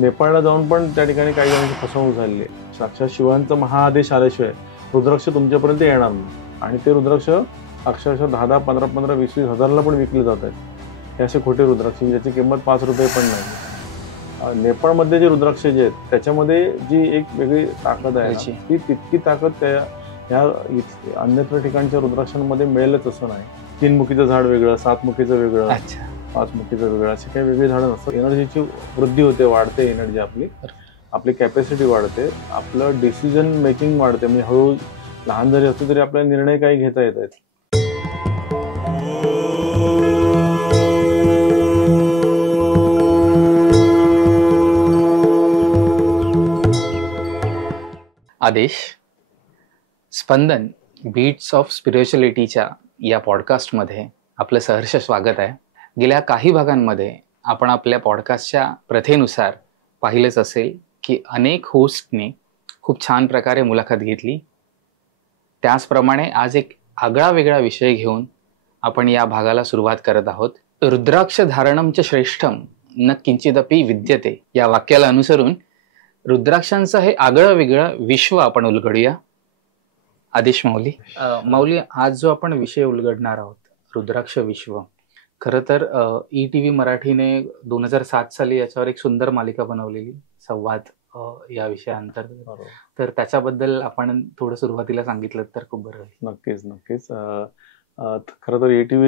नेपाळला जाऊन पण त्या ठिकाणी काही जणांची फसवणूक झालेली आहे. साक्षात शिवांचा महाआदेश आल्याशिवाय रुद्राक्ष तुमच्यापर्यंत येणार नाही आणि ते रुद्राक्ष अक्षरशः 10-10, 15-15, 20-20 हजारला पण विकले जात आहेत. हे असे खोटे रुद्राक्ष ज्याची किंमत 5 रुपये पण नाही. नेपाळमध्ये जे रुद्राक्ष जे आहेत त्याच्यामध्ये जी एक वेगळी ताकद आहे ती तितकी ताकद त्या ह्या अन्यत्र ठिकाणच्या रुद्राक्षांमध्ये मिळेलच असं नाही. 3 मुखीचं झाड वेगळं, 7 मुखीचं वेगळं, 5 मुखीचं वेगळं, असे काही वेगळी झाडं नसतात. एनर्जीची वृद्धी होते, वाढते एनर्जी, आपली कॅपॅसिटी वाढते, आपलं डिसिजन मेकिंग वाढते. म्हणजे हळूहळू लहान जरी असतो तरी आपल्याला निर्णय काही घेता येत आहेत. आदेश, स्पंदन बीट्स ऑफ स्पिरिच्युअलिटीच्या या पॉडकास्टमध्ये आपलं सहर्ष स्वागत आहे. गेल्या काही भागांमध्ये आपण आपल्या पॉडकास्टच्या प्रथेनुसार पाहिलंच असेल की अनेक होस्टने खूप छान प्रकारे मुलाखत घेतली. त्याचप्रमाणे आज एक आगळा वेगळा विषय घेऊन आपण या भागाला सुरुवात करत आहोत. रुद्राक्ष धारणम च श्रेष्ठम न किंचिदपि विद्यते या वाक्याला अनुसरून रुद्राक्षांचं हे आगळं वेगळं विश्व आपण उलगडूया. आदेश माऊली, आज जो आपण विषय उलगडणार आहोत, रुद्राक्ष विश्व, खरं तर ETV मराठीने 2007 साली याच्यावर एक सुंदर मालिका बनवलेली, संवाद या विषयाअंतर्गत. तर त्याच्याबद्दल आपण थोडं सुरुवातीला सांगितलं तर खूप बरं होईल. नक्कीच. खरं तर ETV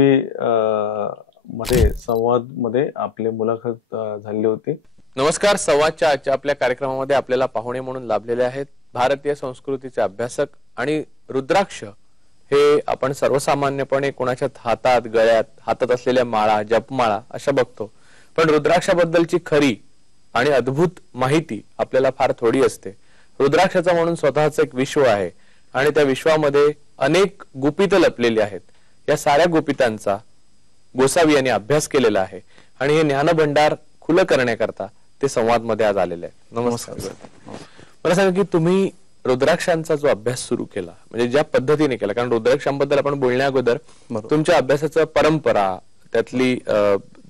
मध्ये संवाद मध्ये आपली मुलाखत झाली होती. नमस्कार. संवादच्या आजच्या आपल्या कार्यक्रमामध्ये आपल्याला पाहुणे म्हणून लाभलेले आहेत भारतीय संस्कृतीचे अभ्यासक आणि रुद्राक्ष हे आपण सर्वसामान्यपणे कोणाच्या हातात, गळ्यात, हातात असलेल्या माळा, जपमाळा अशा बघतो, पण रुद्राक्षाबद्दलची खरी आणि अद्भुत माहिती आपल्याला फार थोडी असते. रुद्राक्षाचा म्हणून स्वतःच एक विश्व आहे आणि त्या विश्वामध्ये अनेक गुपितं लपलेली आहेत. या साऱ्या गुपितांचा गोसावी यांनी अभ्यास केलेला आहे आणि हे ज्ञानभंडार खुलं करण्याकरता ते संवाद मध्ये आज आलेले आहेत. नमस्कार. मला सांगा की तुम्ही रुद्राक्षांचा जो अभ्यास सुरू केला, म्हणजे ज्या पद्धतीने केला, कारण रुद्राक्षांबद्दल आपण बोलण्या अगोदर तुमच्या अभ्यासाचा परंपरा, त्यातली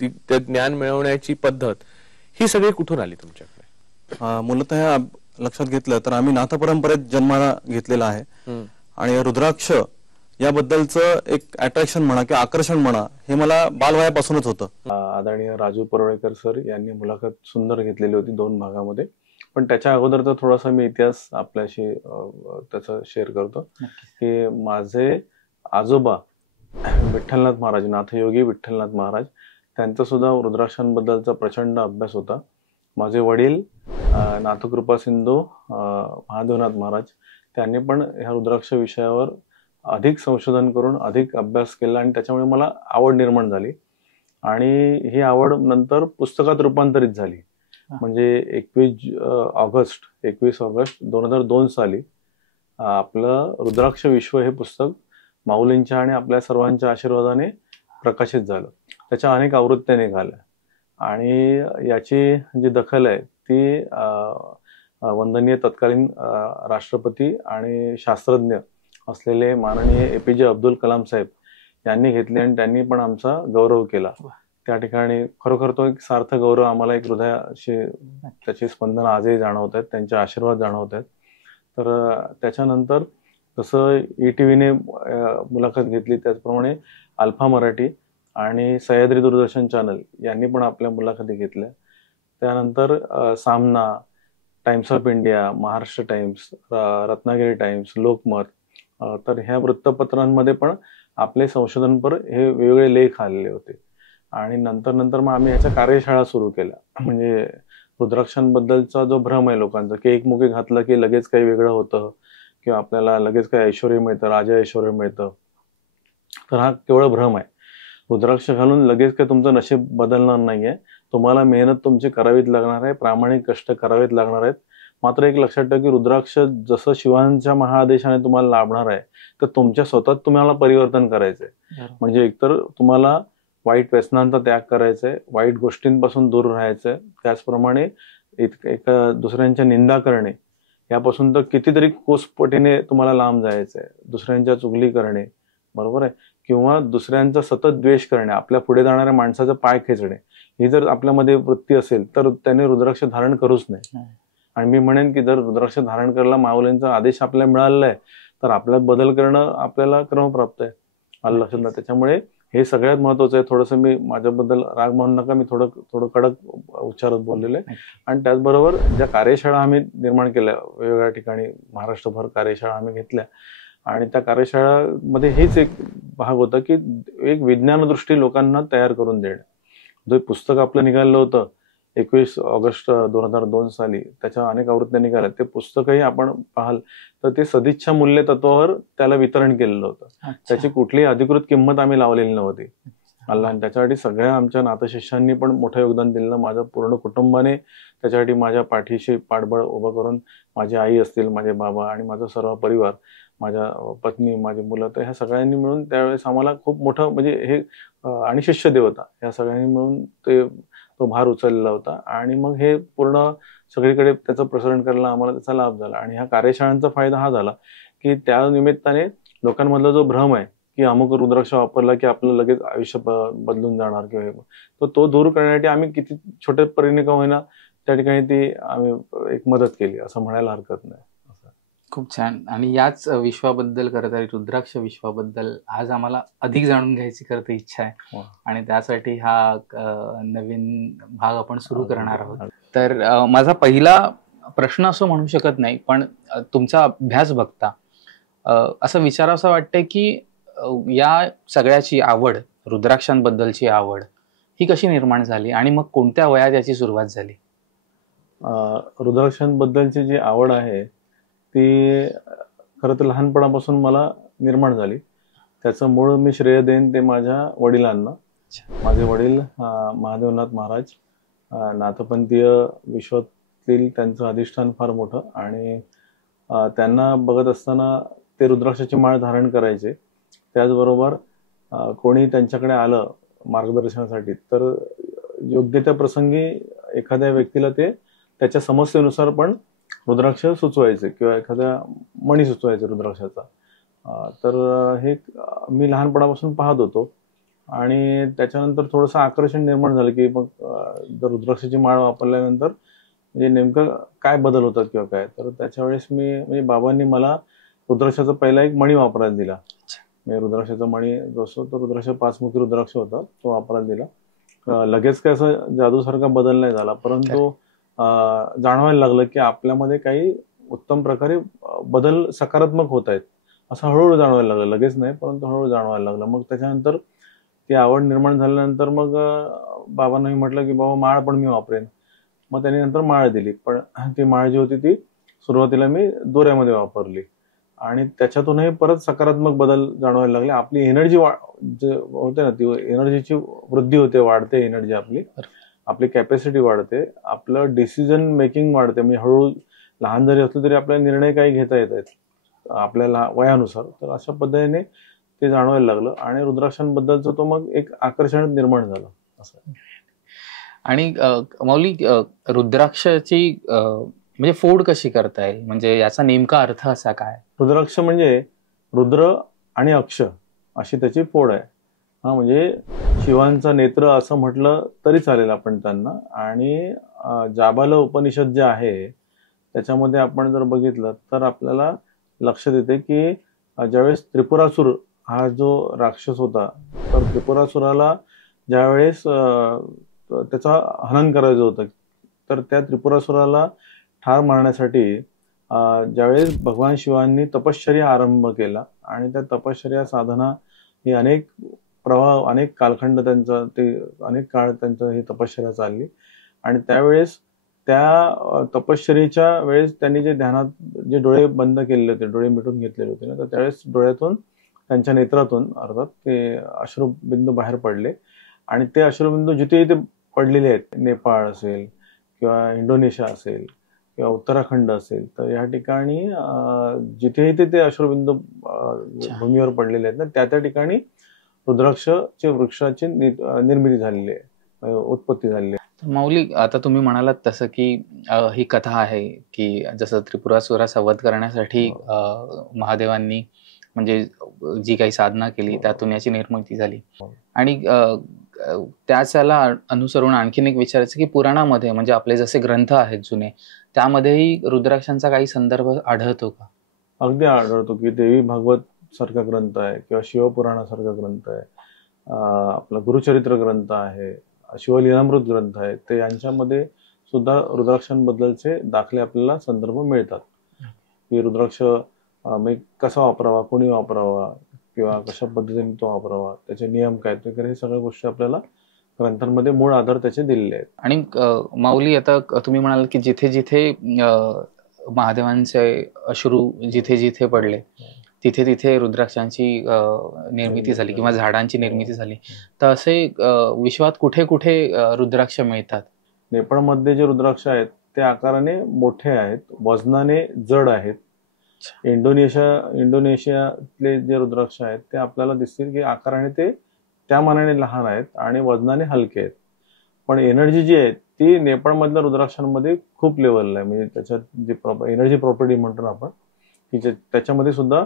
ते ज्ञान मिळवण्याची पद्धत, ही सगळी कुठून आली तुमच्याकडे? मूलतः लक्षात घेतलं तर आम्ही नाथ परंपरेत जन्माला घेतलेला आहे आणि रुद्राक्ष याबद्दलचं एक अट्रॅक्शन म्हणा किंवा आकर्षण म्हणा हे मला बालवयापासूनच होतं. आदरणीय राजू परवळेकर सर यांनी मुलाखत सुंदर घेतलेली होती 2 भागामध्ये, पण त्याच्या अगोदरचा थोडासा मी इतिहास आपल्याशी त्याचा शेअर करतो. की माझे आजोबा विठ्ठलनाथ महाराज, नाथयोगी विठ्ठलनाथ महाराज, त्यांचा सुद्धा रुद्राक्षांबद्दलचा प्रचंड अभ्यास होता. माझे वडील नाथकृपा सिंधू महादेवनाथ महाराज, त्यांनी पण ह्या रुद्राक्ष विषयावर अधिक संशोधन करून अधिक अभ्यास केला आणि त्याच्यामुळे मला आवड निर्माण झाली आणि ही आवड नंतर पुस्तकात रूपांतरित झाली. म्हणजे 21 ऑगस्ट 2002 साली आपलं रुद्राक्ष विश्व हे पुस्तक माऊलींच्या आणि आपल्या सर्वांच्या आशीर्वादाने प्रकाशित झालं. त्याच्या अनेक आवृत्त्या निघाल्या आणि याची जी दखल आहे ती वंदनीय तत्कालीन राष्ट्रपती आणि शास्त्रज्ञ असलेले माननीय APJ अब्दुल कलाम साहेब यांनी घेतले आणि त्यांनी पण आमचा गौरव केला. त्या ठिकाणी खरोखर तो एक सार्थ गौरव आम्हाला एक हृदयाशी त्याची स्पंदन आजही जाणवत आहेत, त्यांचे आशीर्वाद जाणवत आहेत. तर त्याच्यानंतर जसं ETVने मुलाखत घेतली त्याचप्रमाणे अल्फा मराठी आणि सह्याद्री दूरदर्शन चॅनल यांनी पण आपल्या मुलाखती घेतल्या. त्यानंतर सामना, times of India, Maharashtra times, Ratnagiri times, Lokmat, तर ह्या वृत्तपत्रांमध्ये पण आपले संशोधनपर हे वेगवेगळे लेख आलेले होते. आणि नंतर मग आम्ही ह्याच्या कार्यशाळा सुरू केल्या. म्हणजे रुद्राक्षांबद्दलचा जो भ्रम आहे लोकांचा की एक मुखी घातलं की लगेच काही वेगळं होतं किंवा आपल्याला लगेच काही ऐश्वर्य मिळतं, राजा ऐश्वर्य मिळतं, तर हा केवळ भ्रम आहे. रुद्राक्ष घालून लगेच काही तुमचं नशीब बदलणार नाहीये. तुम्हाला मेहनत तुमची करावीच लागणार आहे, प्रामाणिक कष्ट करावेच लागणार आहेत. मात्र एक लक्षात ठेवा की रुद्राक्ष जसं शिवांच्या महाआदेशाने तुम्हाला लाभणार आहे तर तुमच्या स्वतःच तुम्हाला परिवर्तन करायचंय. म्हणजे एकतर तुम्हाला वाईट व्यसनांचा त्याग करायचंय, वाईट गोष्टींपासून दूर राहायचंय, त्याचप्रमाणे एक दुसऱ्यांच्या निंदा करणे यापासून तर कितीतरी कोसपटीने तुम्हाला लांब जायचंय. दुसऱ्यांच्या चुगली करणे, बरोबर आहे, किंवा दुसऱ्यांचा सतत द्वेष करणे, आपल्या पुढे जाणाऱ्या माणसाचा पाय खेचणे, ही जर आपल्यामध्ये वृत्ती असेल तर त्याने रुद्राक्ष धारण करूच नाही. आणि मी म्हणेन की जर रुद्राक्ष धारण करायला माऊलींचा आदेश आपल्याला मिळालेला आहे तर आपल्यात बदल करणं आपल्याला क्रमप्राप्त आहे. आलं लक्षात ना. त्याच्यामुळे हे सगळ्यात महत्वाचं आहे. थोडंसं मी माझ्याबद्दल राग म्हणू नका, मी थोडं कडक उच्चारात बोललेलं आहे. आणि त्याचबरोबर ज्या कार्यशाळा आम्ही निर्माण केल्या वेगवेगळ्या ठिकाणी महाराष्ट्रभर कार्यशाळा आम्ही घेतल्या आणि त्या कार्यशाळामध्ये हेच एक भाग होता की एक विज्ञानदृष्टी लोकांना तयार करून देणं. जे पुस्तक आपलं निघालेलं होतं 21 ऑगस्ट 2002 साली, त्याच्या अनेक आवृत्त्या निघाल्या. ते पुस्तकही आपण पाहाल तर ते सदिच्छा मूल्य तत्वावर त्याला वितरण केलेलं होतं. त्याची कुठलीही अधिकृत किंमत आम्ही लावलेली नव्हती. आणि त्याच्यासाठी सगळ्या आमच्या नातशिष्यांनी पण मोठं योगदान दिलेलं. माझ्या पूर्ण कुटुंबाने त्याच्यासाठी माझ्या पाठीशी पाठबळ उभं करून, माझी आई असतील, माझे बाबा आणि माझा सर्व परिवार, माझ्या पत्नी, माझी मुलं, तर ह्या सगळ्यांनी मिळून त्यावेळेस आम्हाला खूप मोठं म्हणजे हे आणि शिष्य देवता ह्या सगळ्यांनी मिळून तो भार उचललेला होता. आणि मग हे पूर्ण सगळीकडे त्याचं प्रसारण करायला आम्हाला त्याचा लाभ झाला. आणि ह्या कार्यशाळांचा फायदा हा झाला की त्या निमित्ताने लोकांमधला जो भ्रम आहे की अमुक रुद्राक्ष वापरला की आपलं लगेच आयुष्य बदलून जाणार किंवा तो दूर करण्यासाठी आम्ही किती छोट्या परीने का होईना त्या ठिकाणी ती आम्ही एक मदत केली असं म्हणायला हरकत नाही. खूप छान. आणि याच विश्वाबद्दल खरं तर रुद्राक्ष विश्वाबद्दल आज आम्हाला अधिक जाणून घ्यायची खरं तर इच्छा आहे आणि त्यासाठी हा नवीन भाग आपण सुरू करणार आहोत. तर माझा पहिला प्रश्न असं म्हणू शकत नाही, पण तुमचा अभ्यास बघता असं विचारावं वाटतंय की या सगळ्याची आवड, रुद्राक्षांबद्दलची आवड ही कशी निर्माण झाली आणि मग कोणत्या वयात याची सुरुवात झाली? रुद्राक्षांबद्दलची जी आवड आहे ती खरं तर लहानपणापासून मला निर्माण झाली. त्याचं मूळ मी श्रेय देईन ते माझ्या वडिलांना. माझे वडील महादेवनाथ महाराज नाथपंथीय विश्वातील त्यांचं अधिष्ठान फार मोठं आणि त्यांना बघत असताना ते रुद्राक्षाची माळ धारण करायचे. त्याचबरोबर कोणी त्यांच्याकडे आलं मार्गदर्शनासाठी तर योग्य त्या प्रसंगी एखाद्या व्यक्तीला ते त्याच्या समस्येनुसार पण रुद्राक्ष सुचवायचे किंवा एखाद्या मणी सुचवायचे रुद्राक्षाचा. तर हे मी लहानपणापासून पाहत होतो आणि त्याच्यानंतर थोडंसं आकर्षण निर्माण झालं की मग जर रुद्राक्षाची माळ वापरल्यानंतर म्हणजे नेमकं काय बदल होतात किंवा काय. तर त्याच्या वेळेस म्हणजे बाबांनी मला रुद्राक्षाचा पहिला एक मणी वापरायला दिला. मी रुद्राक्षाचा मणी जो असतो तो रुद्राक्ष 5मुखी रुद्राक्ष होता, तो वापरायला दिला. लगेच काय असं जादूसारखा बदल नाही झाला, परंतु जाणवायला लागलं की आपल्यामध्ये काही उत्तम प्रकारे बदल सकारात्मक होत आहेत असं हळूहळू जाणवायला लागलं. लगेच नाही, परंतु हळूहळू जाणवायला लागलं. मग त्याच्यानंतर ती आवड निर्माण झाल्यानंतर मग बाबांनाही म्हटलं की बाबा माळ पण मी वापरेन. मग त्यांनी नंतर माळ दिली, पण ती माळ जी होती ती सुरुवातीला मी दोऱ्यामध्ये वापरली आणि त्याच्यातूनही परत सकारात्मक बदल जाणवायला लागले. आपली एनर्जी जे होते ना ती एनर्जीची वृद्धी होते, वाढते एनर्जी आपली कॅपॅसिटी वाढते, आपलं डिसिजन मेकिंग वाढते. म्हणजे हळूहळू लहान जरी असलं तरी आपल्याला निर्णय काही घेता येत आहेत आपल्याला वयानुसार. तर अशा पद्धतीने ते जाणवायला लागलं आणि रुद्राक्षांबद्दलचं तो मग एक आकर्षण निर्माण झालं असं. आणि माऊली, रुद्राक्षाची म्हणजे फोड कशी करता येईल, म्हणजे याचा नेमका अर्थ असा काय? रुद्राक्ष म्हणजे रुद्र आणि अक्ष अशी त्याची फोड आहे. म्हणजे शिवांचा नेत्र असं म्हटलं तरी चालेल आपण त्यांना. आणि जाबाल उपनिषद जे आहे त्याच्यामध्ये आपण जर बघितलं तर आपल्याला लक्षात येते की ज्यावेळेस त्रिपुरासुर हा जो राक्षस होता तर त्रिपुरासुराला ज्यावेळेस त्याचा हनन करायचं होतं तर त्या त्रिपुरासुराला ठार मारण्यासाठी ज्यावेळेस भगवान शिवांनी तपश्चर्या आरंभ केला आणि त्या तपश्चर्या साधना ही अनेक कालखंड त्यांचा ते अनेक काळ त्यांचं ही तपश्चर्या चालली आणि त्यावेळेस त्या तपश्चर्येच्या वेळेस त्यांनी जे ध्यानात जे डोळे बंद केलेले होते, डोळे मिटून घेतलेले होते ना, तर त्यावेळेस डोळ्यातून त्यांच्या नेत्रातून अर्थात ते अश्रुबिंदू बाहेर पडले आणि ते अश्रुबिंदू जिथे जिथे पडलेले आहेत, नेपाळ असेल किंवा इंडोनेशिया असेल किंवा उत्तराखंड असेल, तर या ठिकाणी जिथे ते अश्रुबिंदू भूमीवर पडलेले आहेत ना, त्या ठिकाणी रुद्राक्षचे वृक्षाची निर्मिती झालेली आहे, उत्पत्ती झालेली आहे. माऊली, आता तुम्ही म्हणालात तसं की ही कथा आहे की जसं त्रिपुरासुराचा वध करण्यासाठी महादेवांनी म्हणजे जी काही साधना केली त्यातून याची निर्मिती झाली आणि त्याला अनुसरून आणखीन एक विचारायचं की पुराणामध्ये म्हणजे आपले जसे ग्रंथ आहेत जुने त्यामध्येही रुद्राक्षांचा काही संदर्भ आढळतो का? अगदी आढळतो की देवी भागवत सारखा ग्रंथ आहे किंवा शिवपुराणासारखा ग्रंथ आहे, आपला गुरुचरित्र ग्रंथ आहे, शिवलीलामृत ग्रंथ आहे, ते यांच्यामध्ये सुद्धा रुद्राक्षांबद्दलचे दाखले आपल्याला संदर्भ मिळतात की रुद्राक्ष कसा वापरावा, कोणी वापरावा किंवा कशा पद्धतीने तो वापरावा, त्याचे नियम काय वगैरे हे सगळ्या गोष्टी आपल्याला ग्रंथांमध्ये मूळ आधार त्याचे दिलेले आहेत. आणि माऊली आता तुम्ही म्हणाल की जिथे जिथे महादेवांचे अश्रू जिथे जिथे पडले तिथे तिथे रुद्राक्षांची निर्मिती झाली किंवा झाडांची निर्मिती झाली, तर असे विश्वात कुठे कुठे रुद्राक्ष मिळतात? नेपाळमध्ये जे रुद्राक्ष आहेत ते आकाराने मोठे आहेत, वजनाने जड आहेत. इंडोनेशियातले जे रुद्राक्ष आहेत ते आपल्याला दिसतील की आकाराने ते त्या मानाने लहान आहेत आणि वजनाने हलके आहेत. पण एनर्जी जी आहे ती नेपाळमधल्या रुद्राक्षांमध्ये खूप लेवलला आहे. म्हणजे त्याच्यात जी एनर्जी प्रॉपर्टी म्हणतो आपण की त्याच्यामध्ये सुद्धा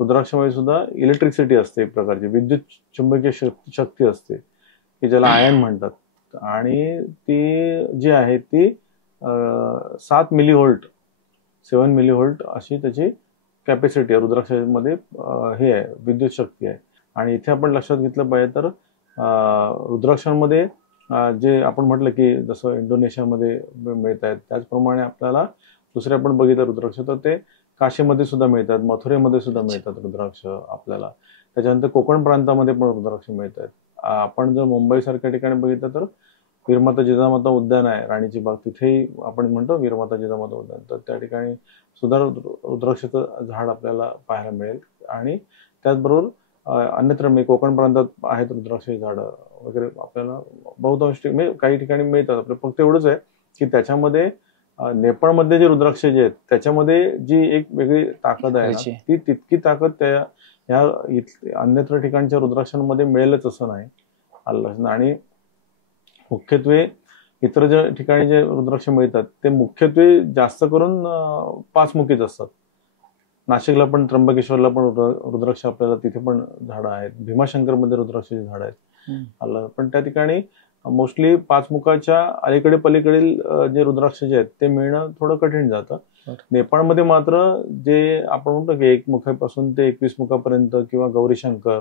रुद्राक्षामध्ये सुद्धा इलेक्ट्रिसिटी असते, एक प्रकारची विद्युत चुंबकीय शक्ती असते की ज्याला आयन म्हणतात. आणि ती जी आहे ती 7 मिलीव्होल्ट 7 मिलीव्होल्ट अशी त्याची कॅपॅसिटी आहे रुद्राक्षामध्ये, हे आहे विद्युत शक्ती आहे. आणि इथे आपण लक्षात घेतलं पाहिजे तर रुद्राक्षांमध्ये जे आपण म्हटलं की जसं इंडोनेशियामध्ये मिळत आहेत त्याचप्रमाणे आपल्याला दुसरे आपण बघितलं रुद्राक्ष तर ते काशीमध्ये सुद्धा मिळतात, मथुरेमध्ये सुद्धा मिळतात रुद्राक्ष आपल्याला. त्याच्यानंतर कोकण प्रांतामध्ये पण रुद्राक्ष मिळत आहेत. आपण जर मुंबई सारख्या ठिकाणी बघितलं तर वीरमाता जिजामाता उद्यान आहे, राणीची बाग, तिथेही आपण म्हणतो वीरमाता जिजामाता उद्यान, तर त्या ठिकाणी सुद्धा रुद्राक्षाचं झाड आपल्याला पाहायला मिळेल. आणि त्याचबरोबर अन्यत्र कोकण प्रांतात आहेत रुद्राक्षाची झाडं वगैरे आपल्याला बहुतांश काही ठिकाणी मिळतात. आपलं फक्त एवढंच आहे की त्याच्यामध्ये नेपाळमध्ये जे रुद्राक्ष जे आहेत त्याच्यामध्ये जी एक वेगळी ताकद आहे ती तितकी ताकद त्या ह्या अन्यत्र ठिकाणच्या रुद्राक्षांमध्ये मिळेलच असं नाही. आणि मुख्यत्वे इतर ज्या ठिकाणी जे रुद्राक्ष मिळतात ते मुख्यत्वे जास्त करून 5 मुखीच असतात. नाशिकला पण त्र्यंबकेश्वरला पण रुद्राक्ष आपल्याला तिथे पण झाडं आहेत, भीमाशंकरमध्ये रुद्राक्षाची झाडं आहेत. पण त्या ठिकाणी मोस्टली 5 मुखाच्या अलीकडे पलीकडील जे रुद्राक्ष जे आहेत ते मिळणं थोडं कठीण जातं. नेपाळमध्ये मात्र जे आपण म्हणतो की 1 मुखापासून ते 21 मुखापर्यंत किंवा गौरीशंकर,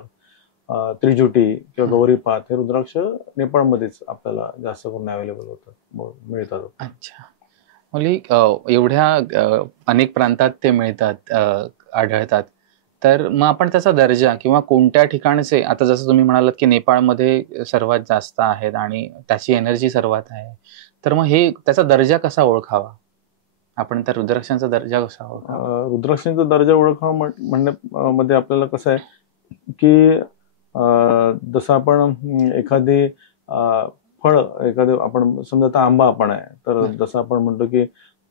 त्रिजुटी किंवा गौरीपात हे रुद्राक्ष नेपाळमध्येच आपल्याला जास्त करून अवेलेबल होतात, मिळतात. अच्छा, एवढ्या अनेक प्रांतात ते मिळतात, आढळतात, तर मग आपण त्याचा दर्जा किंवा कोणत्या ठिकाणचे, आता जसं तुम्ही म्हणालात की नेपाळमध्ये सर्वात जास्त आहेत आणि त्याची एनर्जी सर्वात आहे, तर मग त्याचा दर्जा कसा ओळखावा आपण? त्या रुद्राक्षांचा दर्जा कसा ओळखावा? रुद्राक्षांचा दर्जा ओळखावा म्हणण्यामध्ये आपल्याला कसं आहे की जसं आपण एखादी फळ आपण समजा आता आंबा आपण आहे तर जसं आपण म्हणतो की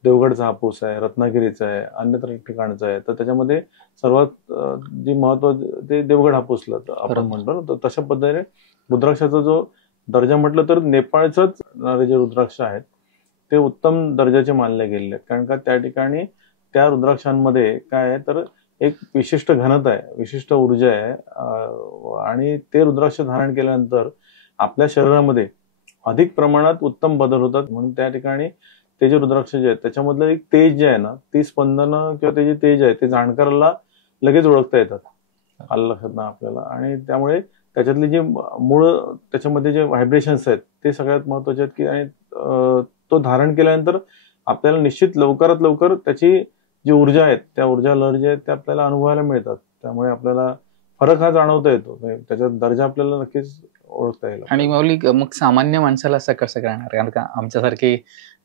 देवगडचा हापूस आहे, रत्नागिरीचा आहे, अन्य ठिकाणचा आहे, तर त्याच्यामध्ये सर्वात जी महत्वाचं ते देवगड हापूसला आपण म्हणतो ना, तर तशा पद्धतीने रुद्राक्षाचा जो दर्जा म्हटलं तर नेपाळचंच जे रुद्राक्ष आहेत ते उत्तम दर्जाचे मानले गेलेले आहेत. कारण का त्या ठिकाणी त्या रुद्राक्षांमध्ये काय आहे तर एक विशिष्ट घनता आहे, विशिष्ट ऊर्जा आहे. आणि ते रुद्राक्ष धारण केल्यानंतर आपल्या शरीरामध्ये अधिक प्रमाणात उत्तम बदल होतात. म्हणून त्या ठिकाणी ते जे रुद्राक्ष जे आहेत त्याच्यामधलं एक तेज जे आहे ना, ती स्पंदनं किंवा ते जे तेज आहे ते जाणकाराला लगेच ओळखता येतात, आलं लक्षात ना आपल्याला. आणि त्यामुळे त्याच्यातले जे मूळ त्याच्यामध्ये जे व्हायब्रेशन्स आहेत ते सगळ्यात महत्वाचे आहेत की आणि तो धारण केल्यानंतर आपल्याला निश्चित लवकरात लवकर त्याची जी ऊर्जा आहेत त्या ऊर्जा लहर जे आहेत त्या आपल्याला अनुभवायला मिळतात. त्यामुळे आपल्याला फरक हा जाणवता येतो, त्याचा दर्जा आपल्याला नक्कीच ओळखता येईल. आणि मग सामान्य माणसाला असं कसं करणार? कारण का आमच्यासारखे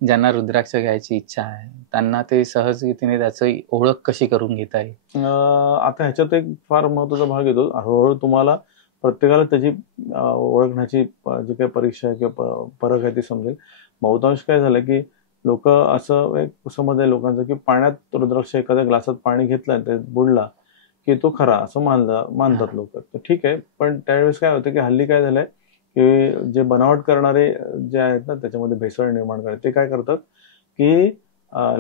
ज्यांना रुद्राक्ष घ्यायची इच्छा आहे त्यांना ते सहजगतीने त्याची ओळख कशी करून घेता येईल? आता ह्याच्यात एक फार महत्वाचा भाग येतो. हळूहळू तुम्हाला प्रत्येकाला त्याची ओळखण्याची जी काही परीक्षा आहे किंवा फरक आहे ती समजेल. बहुतांश काय झालं की लोक असं एक समज आहे लोकांचं की पाण्यात रुद्राक्ष एखाद्या ग्लासात पाणी घेतलं ते बुडला की तो खरा असं मानतात लोक. तर ठीक आहे, पण त्यावेळेस काय होतं की हल्ली काय झालंय की जे बनावट करणारे जे आहेत ना त्याच्यामध्ये भेसळ निर्माण करणारे ते काय करतात की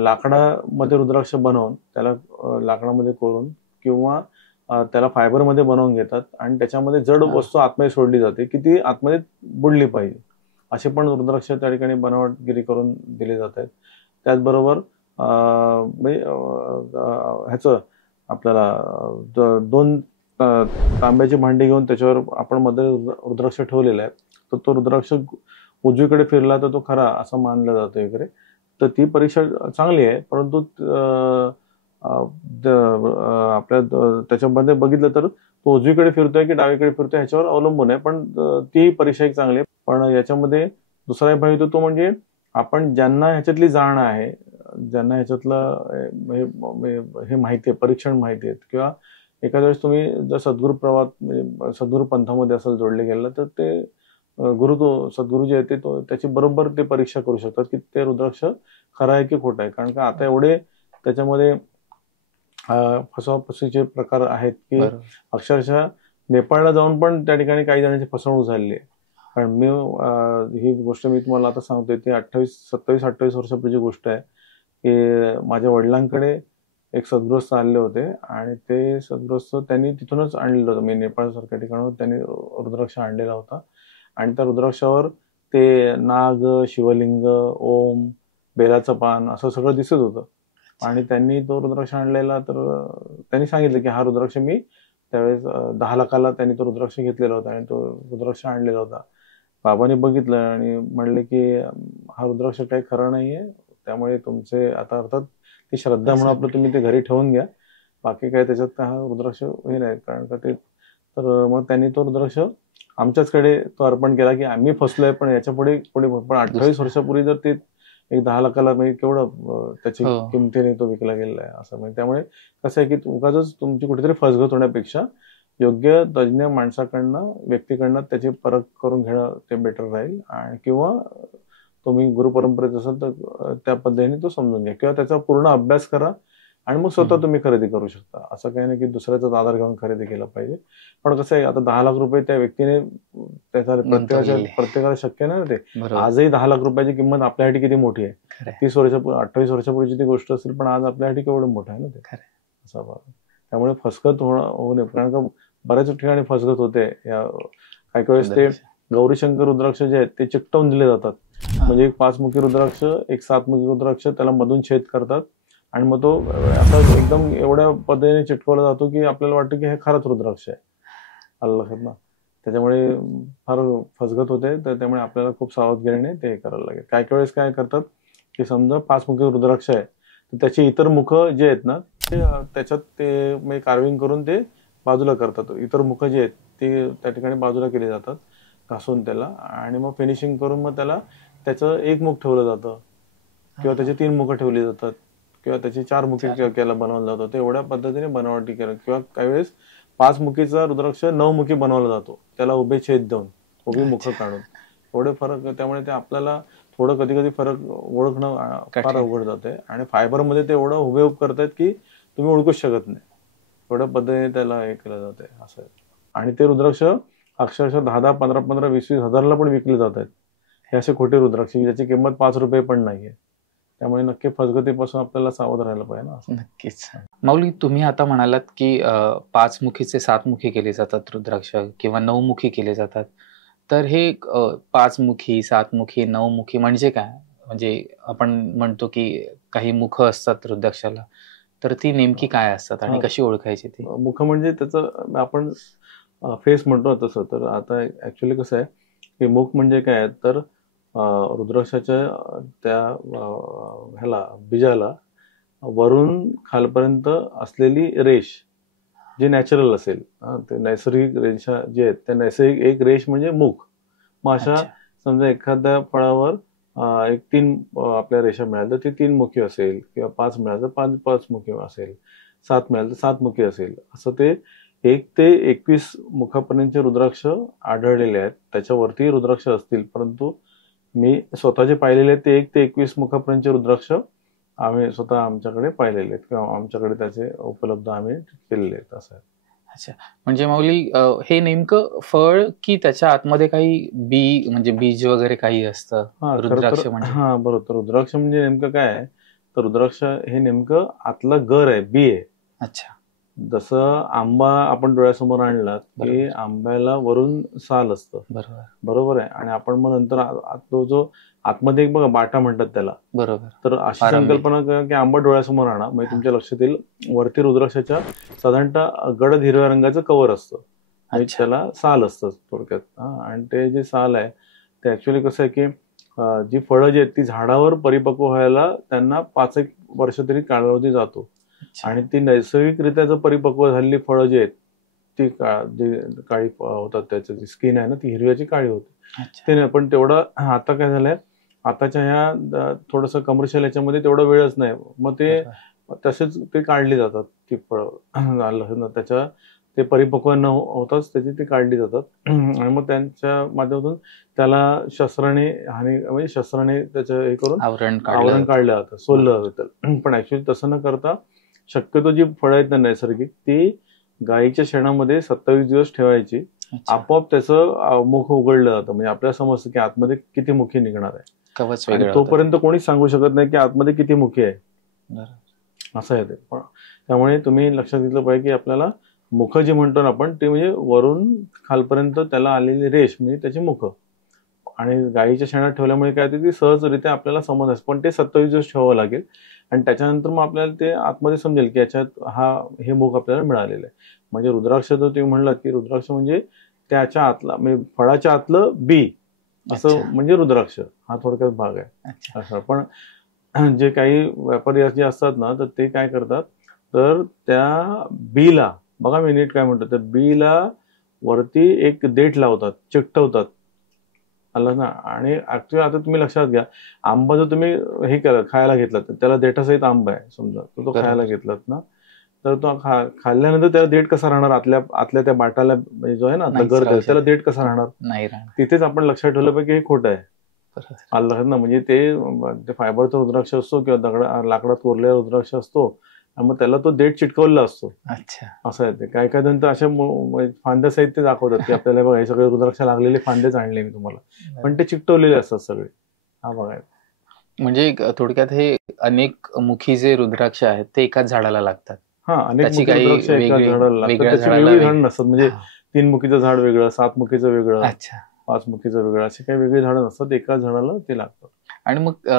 लाकडामध्ये रुद्राक्ष बनवून त्याला लाकडामध्ये कोरून किंवा त्याला फायबरमध्ये बनवून घेतात आणि त्याच्यामध्ये जड वस्तू आतमध्ये सोडली जाते की ती आतमध्ये बुडली पाहिजे, असे पण रुद्राक्ष त्या ठिकाणी बनावटगिरी करून दिले जात आहेत. त्याचबरोबर ह्याचं आपल्याला 2 तांब्याची भांडी घेऊन त्याच्यावर आपण मध्ये रुद्राक्ष ठेवलेला आहे, तर तो रुद्राक्ष उजवीकडे फिरला तर तो खरा असं मानलं जातं वगैरे. तर ती परीक्षा चांगली आहे, परंतु आपल्या त्याच्यामध्ये बघितलं तर तो उजवीकडे फिरतोय की डावीकडे फिरतोय ह्याच्यावर अवलंबून आहे, पण ती परीक्षा एक चांगली आहे. पण याच्यामध्ये दुसरा एक भाग येतो तो म्हणजे आपण ज्यांना ह्याच्यातली जाण आहे, ज्यांना ह्याच्यातलं हे माहिती आहे, परीक्षण माहिती आहे, किंवा एखाद्या वेळेस तुम्ही जर सद्गुरू पंथामध्ये असेल जोडले गेलं तर ते सद्गुरू जे आहे ते त्याची बरोबर ते परीक्षा करू शकतात की ते रुद्राक्ष खरं आहे की खोटं आहे. कारण का आता एवढे त्याच्यामध्ये फसवाफसवीचे प्रकार आहेत की अक्षरशः नेपाळला जाऊन पण त्या ठिकाणी काही जणांची फसवणूक झालेली आहे. कारण ही गोष्ट मी तुम्हाला आता सांगतोय, ती 27-28 वर्षापूर्वीची गोष्ट आहे की माझ्या वडिलांकडे एक सद्गृहस्थ आलेले होते आणि ते सद्गृहस्थ त्यांनी तिथूनच आणलेलं होतं, मी नेपाळसारख्या ठिकाणावर त्यांनी रुद्राक्ष आणलेला होता आणि त्या रुद्राक्षावर ते नाग, शिवलिंग, ओम, बेलाचं पान असं सगळं दिसत होतं. आणि त्यांनी तो रुद्राक्ष आणलेला, तर त्यांनी सांगितलं की हा रुद्राक्ष मी त्यावेळेस 10 लाखाला त्यांनी तो रुद्राक्ष घेतलेला होता आणि तो रुद्राक्ष आणलेला होता. बाबांनी बघितलं आणि म्हणले की हा रुद्राक्ष काही खरं नाहीये, त्यामुळे तुमचे आता अर्थात ती श्रद्धा म्हणून आपलं तुम्ही ते घरी ठेवून घ्या, बाकी काय त्याच्यात हा रुद्राक्ष हे नाही. कारण का ते तर मग त्यांनी तो रुद्राक्ष आमच्याचकडे तो अर्पण केला की आम्ही फसलोय, पण याच्या पुढे पण 28 वर्षापूर्वी जर ते एक 10 लाखाला म्हणजे केवढं त्याची किमतीने तो विकला गेलेला आहे असं. म्हणजे त्यामुळे कसं आहे की उगाच तुमची कुठेतरी फसगत होण्यापेक्षा योग्य तज्ज्ञ माणसाकडनं, व्यक्तीकडनं त्याची परख करून घेणं ते बेटर राहील. आणि किंवा तुम्ही गुरुपरंपरेत असाल तर त्या पद्धतीने तो समजून घ्या किंवा त्याचा पूर्ण अभ्यास करा आणि मग स्वतः तुम्ही खरेदी करू शकता. असं काही नाही की दुसऱ्याचाच आधार घेऊन खरेदी केला पाहिजे. पण कसं आहे, आता 10 लाख रुपये त्या व्यक्तीने त्याचा प्रत्येकाला शक्य नाही ते. आजही 10 लाख रुपयाची किंमत आपल्यासाठी किती मोठी आहे. 28 वर्षापूर्वीची ती गोष्ट असेल, पण आज आपल्यासाठी केवढं मोठं आहे ना ते. असा भाग. त्यामुळे फसगत होऊ नये. कारण का बऱ्याच ठिकाणी फसगत होते. काही वेळेस ते गौरीशंकर रुद्राक्ष जे आहेत ते चिकटवून दिले जातात. म्हणजे एक 5मुखी रुद्राक्ष, एक 7मुखी रुद्राक्ष, त्याला मधून छेद करतात आणि मग तो असा एकदम एवढ्या पद्धतीने चिटकवला जातो की आपल्याला वाटतं की हे खरंच रुद्राक्ष आहे. आलं लक्षात ना. त्याच्यामुळे फार फसगत होते. तर त्यामुळे आपल्याला खूप सावधगिरीने ते करायला लागेल. काही वेळेस काय करतात की समजा 5मुखी रुद्राक्ष आहे तर त्याची इतर मुख जे आहेत ना ते त्याच्यात ते कार्विंग करून ते बाजूला करतात. इतर मुख जे आहेत ते त्या ठिकाणी बाजूला केली जातात घासून त्याला, आणि मग फिनिशिंग करून मग त्याचं एक मुख ठेवलं जातं किंवा त्याचे 3 मुख ठेवली जातात किंवा त्याची 4 मुखी केला बनवलं जातं. ते एवढ्या पद्धतीने बनावटी केलं. किंवा काही वेळेस 5मुखीचा रुद्राक्ष 9मुखी बनवला जातो, त्याला उभे छेद देऊन, उभी मुख काढून. एवढे फरक. त्यामुळे ते आपल्याला थोडं कधी कधी फरक ओळखणं फार अवघड जाते. आणि फायबरमध्ये ते एवढं हुबेहूब करतात की तुम्ही ओळखूच शकत नाही. एवढ्या पद्धतीने त्याला हे केलं जाते असं. आणि ते रुद्राक्ष अक्षरशः 10-10, 15-15, 20-20 हजारला पण विकले जात आहेत. हे असे खोटे रुद्राक्ष ज्याची किंमत 5 रुपये पण नाहीये. त्यामुळे नक्की फसगतीपासून आपल्याला सावध राहायला पाहिजे ना. नक्कीच. माऊली, तुम्ही आता म्हणालात की 5मुखीचे 7मुखी केले जातात रुद्राक्ष किंवा 9मुखी केले जातात. तर हे 5मुखी, 7मुखी, 9मुखी म्हणजे काय? म्हणजे आपण म्हणतो की काही मुख असतात रुद्राक्षाला, तर ती नेमकी काय असतात आणि कशी ओळखायची ती? मुख म्हणजे त्याचं आपण फेस म्हणतो तसं. तर आता ऍक्च्युअली कसं आहे की मुख म्हणजे काय, तर रुद्राक्षाच्या त्या ह्याला बीजाला वरून खालपर्यंत असलेली रेष जी नॅचरल असेल, ते नैसर्गिक रेषा जे आहेत त्या नैसर्गिक एक रेष म्हणजे मुख. मग अशा समजा एखाद्या फळावर एक 3 आपल्या रेषा मिळाल्या तर ती 3मुखी असेल, किंवा 5 मिळालं तर 5मुखी असेल, 7 मिळालं तर 7मुखी असेल. असं ते 1 ते 21 मुखापर्यंतचे रुद्राक्ष आढळलेले आहेत. त्याच्यावरती रुद्राक्ष असतील, परंतु मी स्वतः जे पाहिलेले आहेत ते 1 ते 21 मुखापर्यंतचे रुद्राक्ष आम्ही स्वतः आमच्याकडे पाहिलेले आहेत किंवा आमच्याकडे त्याचे उपलब्ध आम्ही केलेले आहेत असं. अच्छा. म्हणजे माऊली, हे नेमकं फळ की त्याच्या आतमध्ये काही बी म्हणजे बीज वगैरे काही असतं रुद्राक्ष म्हणजे? हा बरोबर. रुद्राक्ष म्हणजे नेमकं काय आहे, तर रुद्राक्ष हे नेमकं आतलं गर आहे, बी आहे. अच्छा. जसं आंबा आपण डोळ्यासमोर आणला की आंब्याला वरून साल असतं, बरोबर बरोबर आहे, आणि आपण मग नंतर तो जो आतमध्ये एक बघा बाटा म्हणतात त्याला, बरोबर. तर अशी संकल्पना करा की आंबा डोळ्यासमोर आणा, म्हणजे तुमच्या लक्षात येईल वरती रुद्राक्षाच्या साधारणतः गडद हिरव्या रंगाचं कव्हर असतं, म्हणजे त्याला साल असतं थोडक्यात. आणि ते जे साल आहे ते ऍक्च्युअली कसं आहे की जी फळं जी आहेत ती झाडावर परिपक्व व्हायला त्यांना 5-1 वर्ष तरी कालावधी जातो, आणि ती नैसर्गिकरित्या जर परिपक्व झालेली फळं जी आहेत ती जी काळी होतात, त्याची जी स्किन आहे ना ती हिरव्याची काळी होते. ते नाही, पण तेवढं आता काय झालंय, आताच्या ह्या थोडंसं कमर्शियल याच्यामध्ये तेवढा वेळच नाही, मग ते तसेच ते काढली जातात ती फळं, त्याच्या ते परिपक्व न होताच त्याची ती काढली जातात, आणि मग त्यांच्या माध्यमातून त्याला शस्त्राने म्हणजे शस्त्राने त्याचं हे करून आवरण काढलं जातं, सोललं जातं. पण ऍक्च्युली तसं न करता शक्यतो जी फळं आहेत ना नैसर्गिक, ती गाईच्या शेणामध्ये 27 दिवस ठेवायची, आपोआप त्याचं मुख उघडलं जातं, म्हणजे आपल्याला समजतं की आतमध्ये किती मुखी निघणार आहे, आणि तोपर्यंत कोणीच सांगू शकत नाही की आतमध्ये किती मुखी आहे, असं आहे ते. पण त्यामुळे तुम्ही लक्षात घेतलं पाहिजे की आपल्याला मुख जे म्हणतो ना आपण ते म्हणजे वरून खालपर्यंत त्याला आलेली रेष म्हणजे त्याची मुख, आणि गाईच्या शेणात ठेवल्यामुळे काय होते ती सहजरित्या आपल्याला समज, पण ते 27 दिवस ठेवावं लागेल, आणि त्याच्यानंतर मग आपल्याला ते आतमध्ये समजेल की याच्यात हे मुख आपल्याला मिळालेलं आहे. म्हणजे रुद्राक्ष जर तुम्ही म्हणलात की रुद्राक्ष म्हणजे त्याच्या आतला म्हणजे फळाच्या आतलं बी असं, म्हणजे रुद्राक्ष हा थोडक्यात भाग आहे असं. पण जे काही व्यापारी जे असतात ना तर ते काय करतात, तर त्या बीला बघा मी नीट काय म्हणतो, त्या बीला वरती एक देठ लावतात, चिकटवतात, आलं ना. आणि ऍक्च्युली आता तुम्ही लक्षात घ्या, आंबा जर तुम्ही हे खायला घेतलात तर त्याला देठासहित आंबा आहे समजा, तो खायला घेतलात ना, तर तो खाल्ल्यानंतर त्याला देठ कसा राहणार, आतल्या त्या बाटाला जो आहे ना गर्द, त्याला देठ कसा राहणार, नाही. तिथेच आपण लक्षात ठेवलं पाहिजे की हे खोटं आहे, आलं ना. म्हणजे ते फायबरचा रुद्राक्ष असतो किंवा लाकडात कोरलेला रुद्राक्ष असतो, मग त्याला तो देठ चिटकवलेला असतो, असं आहे ते. काय जण तर अशा फांद्या सहित ते दाखवतात की आपल्याला बघा हे सगळे रुद्राक्ष लागलेले फांदेच आणले मी तुम्हाला, पण ते चिकटवलेले असतात सगळे. हा बघा, म्हणजे थोडक्यात हे अनेक मुखी जे रुद्राक्ष आहेत ते एकाच झाडाला लागतात. हा, अनेक मुखी रुद्राक्ष एकाच झाडाला लागतात, त्याची वेगळी झाड नसतात, म्हणजे 3 मुखीचं झाड वेगळं, 7 मुखीचं वेगळं, 5 मुखीचं वेगळं, असे काही वेगळी झाडं नसतात, एकाच झाडाला ते लागतात. आणि मग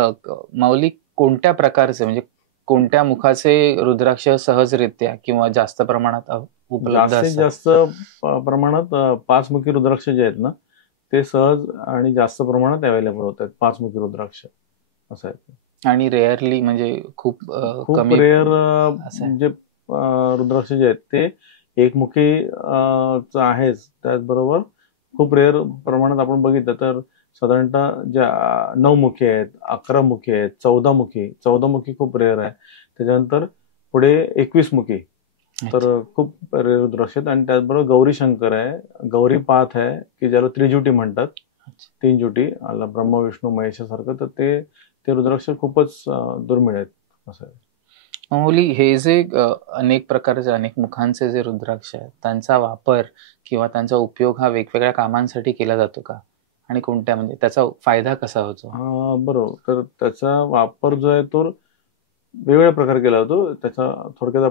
माऊली कोणत्या प्रकारचे म्हणजे कोणत्या मुखाचे रुद्राक्ष सहजरित्या किंवा जास्त प्रमाणात उपलब्ध असतात? जास्त प्रमाणात 5 मुखी रुद्राक्ष जे आहेत ना ते सहज आणि जास्त प्रमाणात अवेलेबल होत आहेत, 5 मुखी रुद्राक्ष असं आहे. आणि रेअरली म्हणजे खूप रेअर म्हणजे रुद्राक्ष जे आहेत ते एकमुखी आहेच, त्याचबरोबर खूप रेअर प्रमाणात आपण बघितलं तर साधारणतः ज्या 9 मुखी आहेत, 11 मुखी आहेत, 14 मुखी खूप रेअर आहे. त्याच्यानंतर पुढे 21 मुखी, तर खूप रेअर रुद्राक्ष आहेत. आणि त्याचबरोबर गौरी शंकर आहे, गौरी पाथ आहे की ज्याला त्रिजुटी म्हणतात, 3 जुटी आला ब्रह्मा विष्णू महेशासारखं, तर ते रुद्राक्ष खूपच दुर्मिळ आहेत असं आहे. माऊली, हे जे अनेक प्रकारचे अनेक मुखांचे जे रुद्राक्ष आहेत त्यांचा वापर किंवा त्यांचा उपयोग हा वेगवेगळ्या कामांसाठी केला जातो का, आणि कोणत्या, म्हणजे त्याचा फायदा कसा होतो? बरोबर, तर त्याचा वापर जो आहे तो वेगवेगळ्या प्रकारे केला जातो. त्याचा थोडक्यात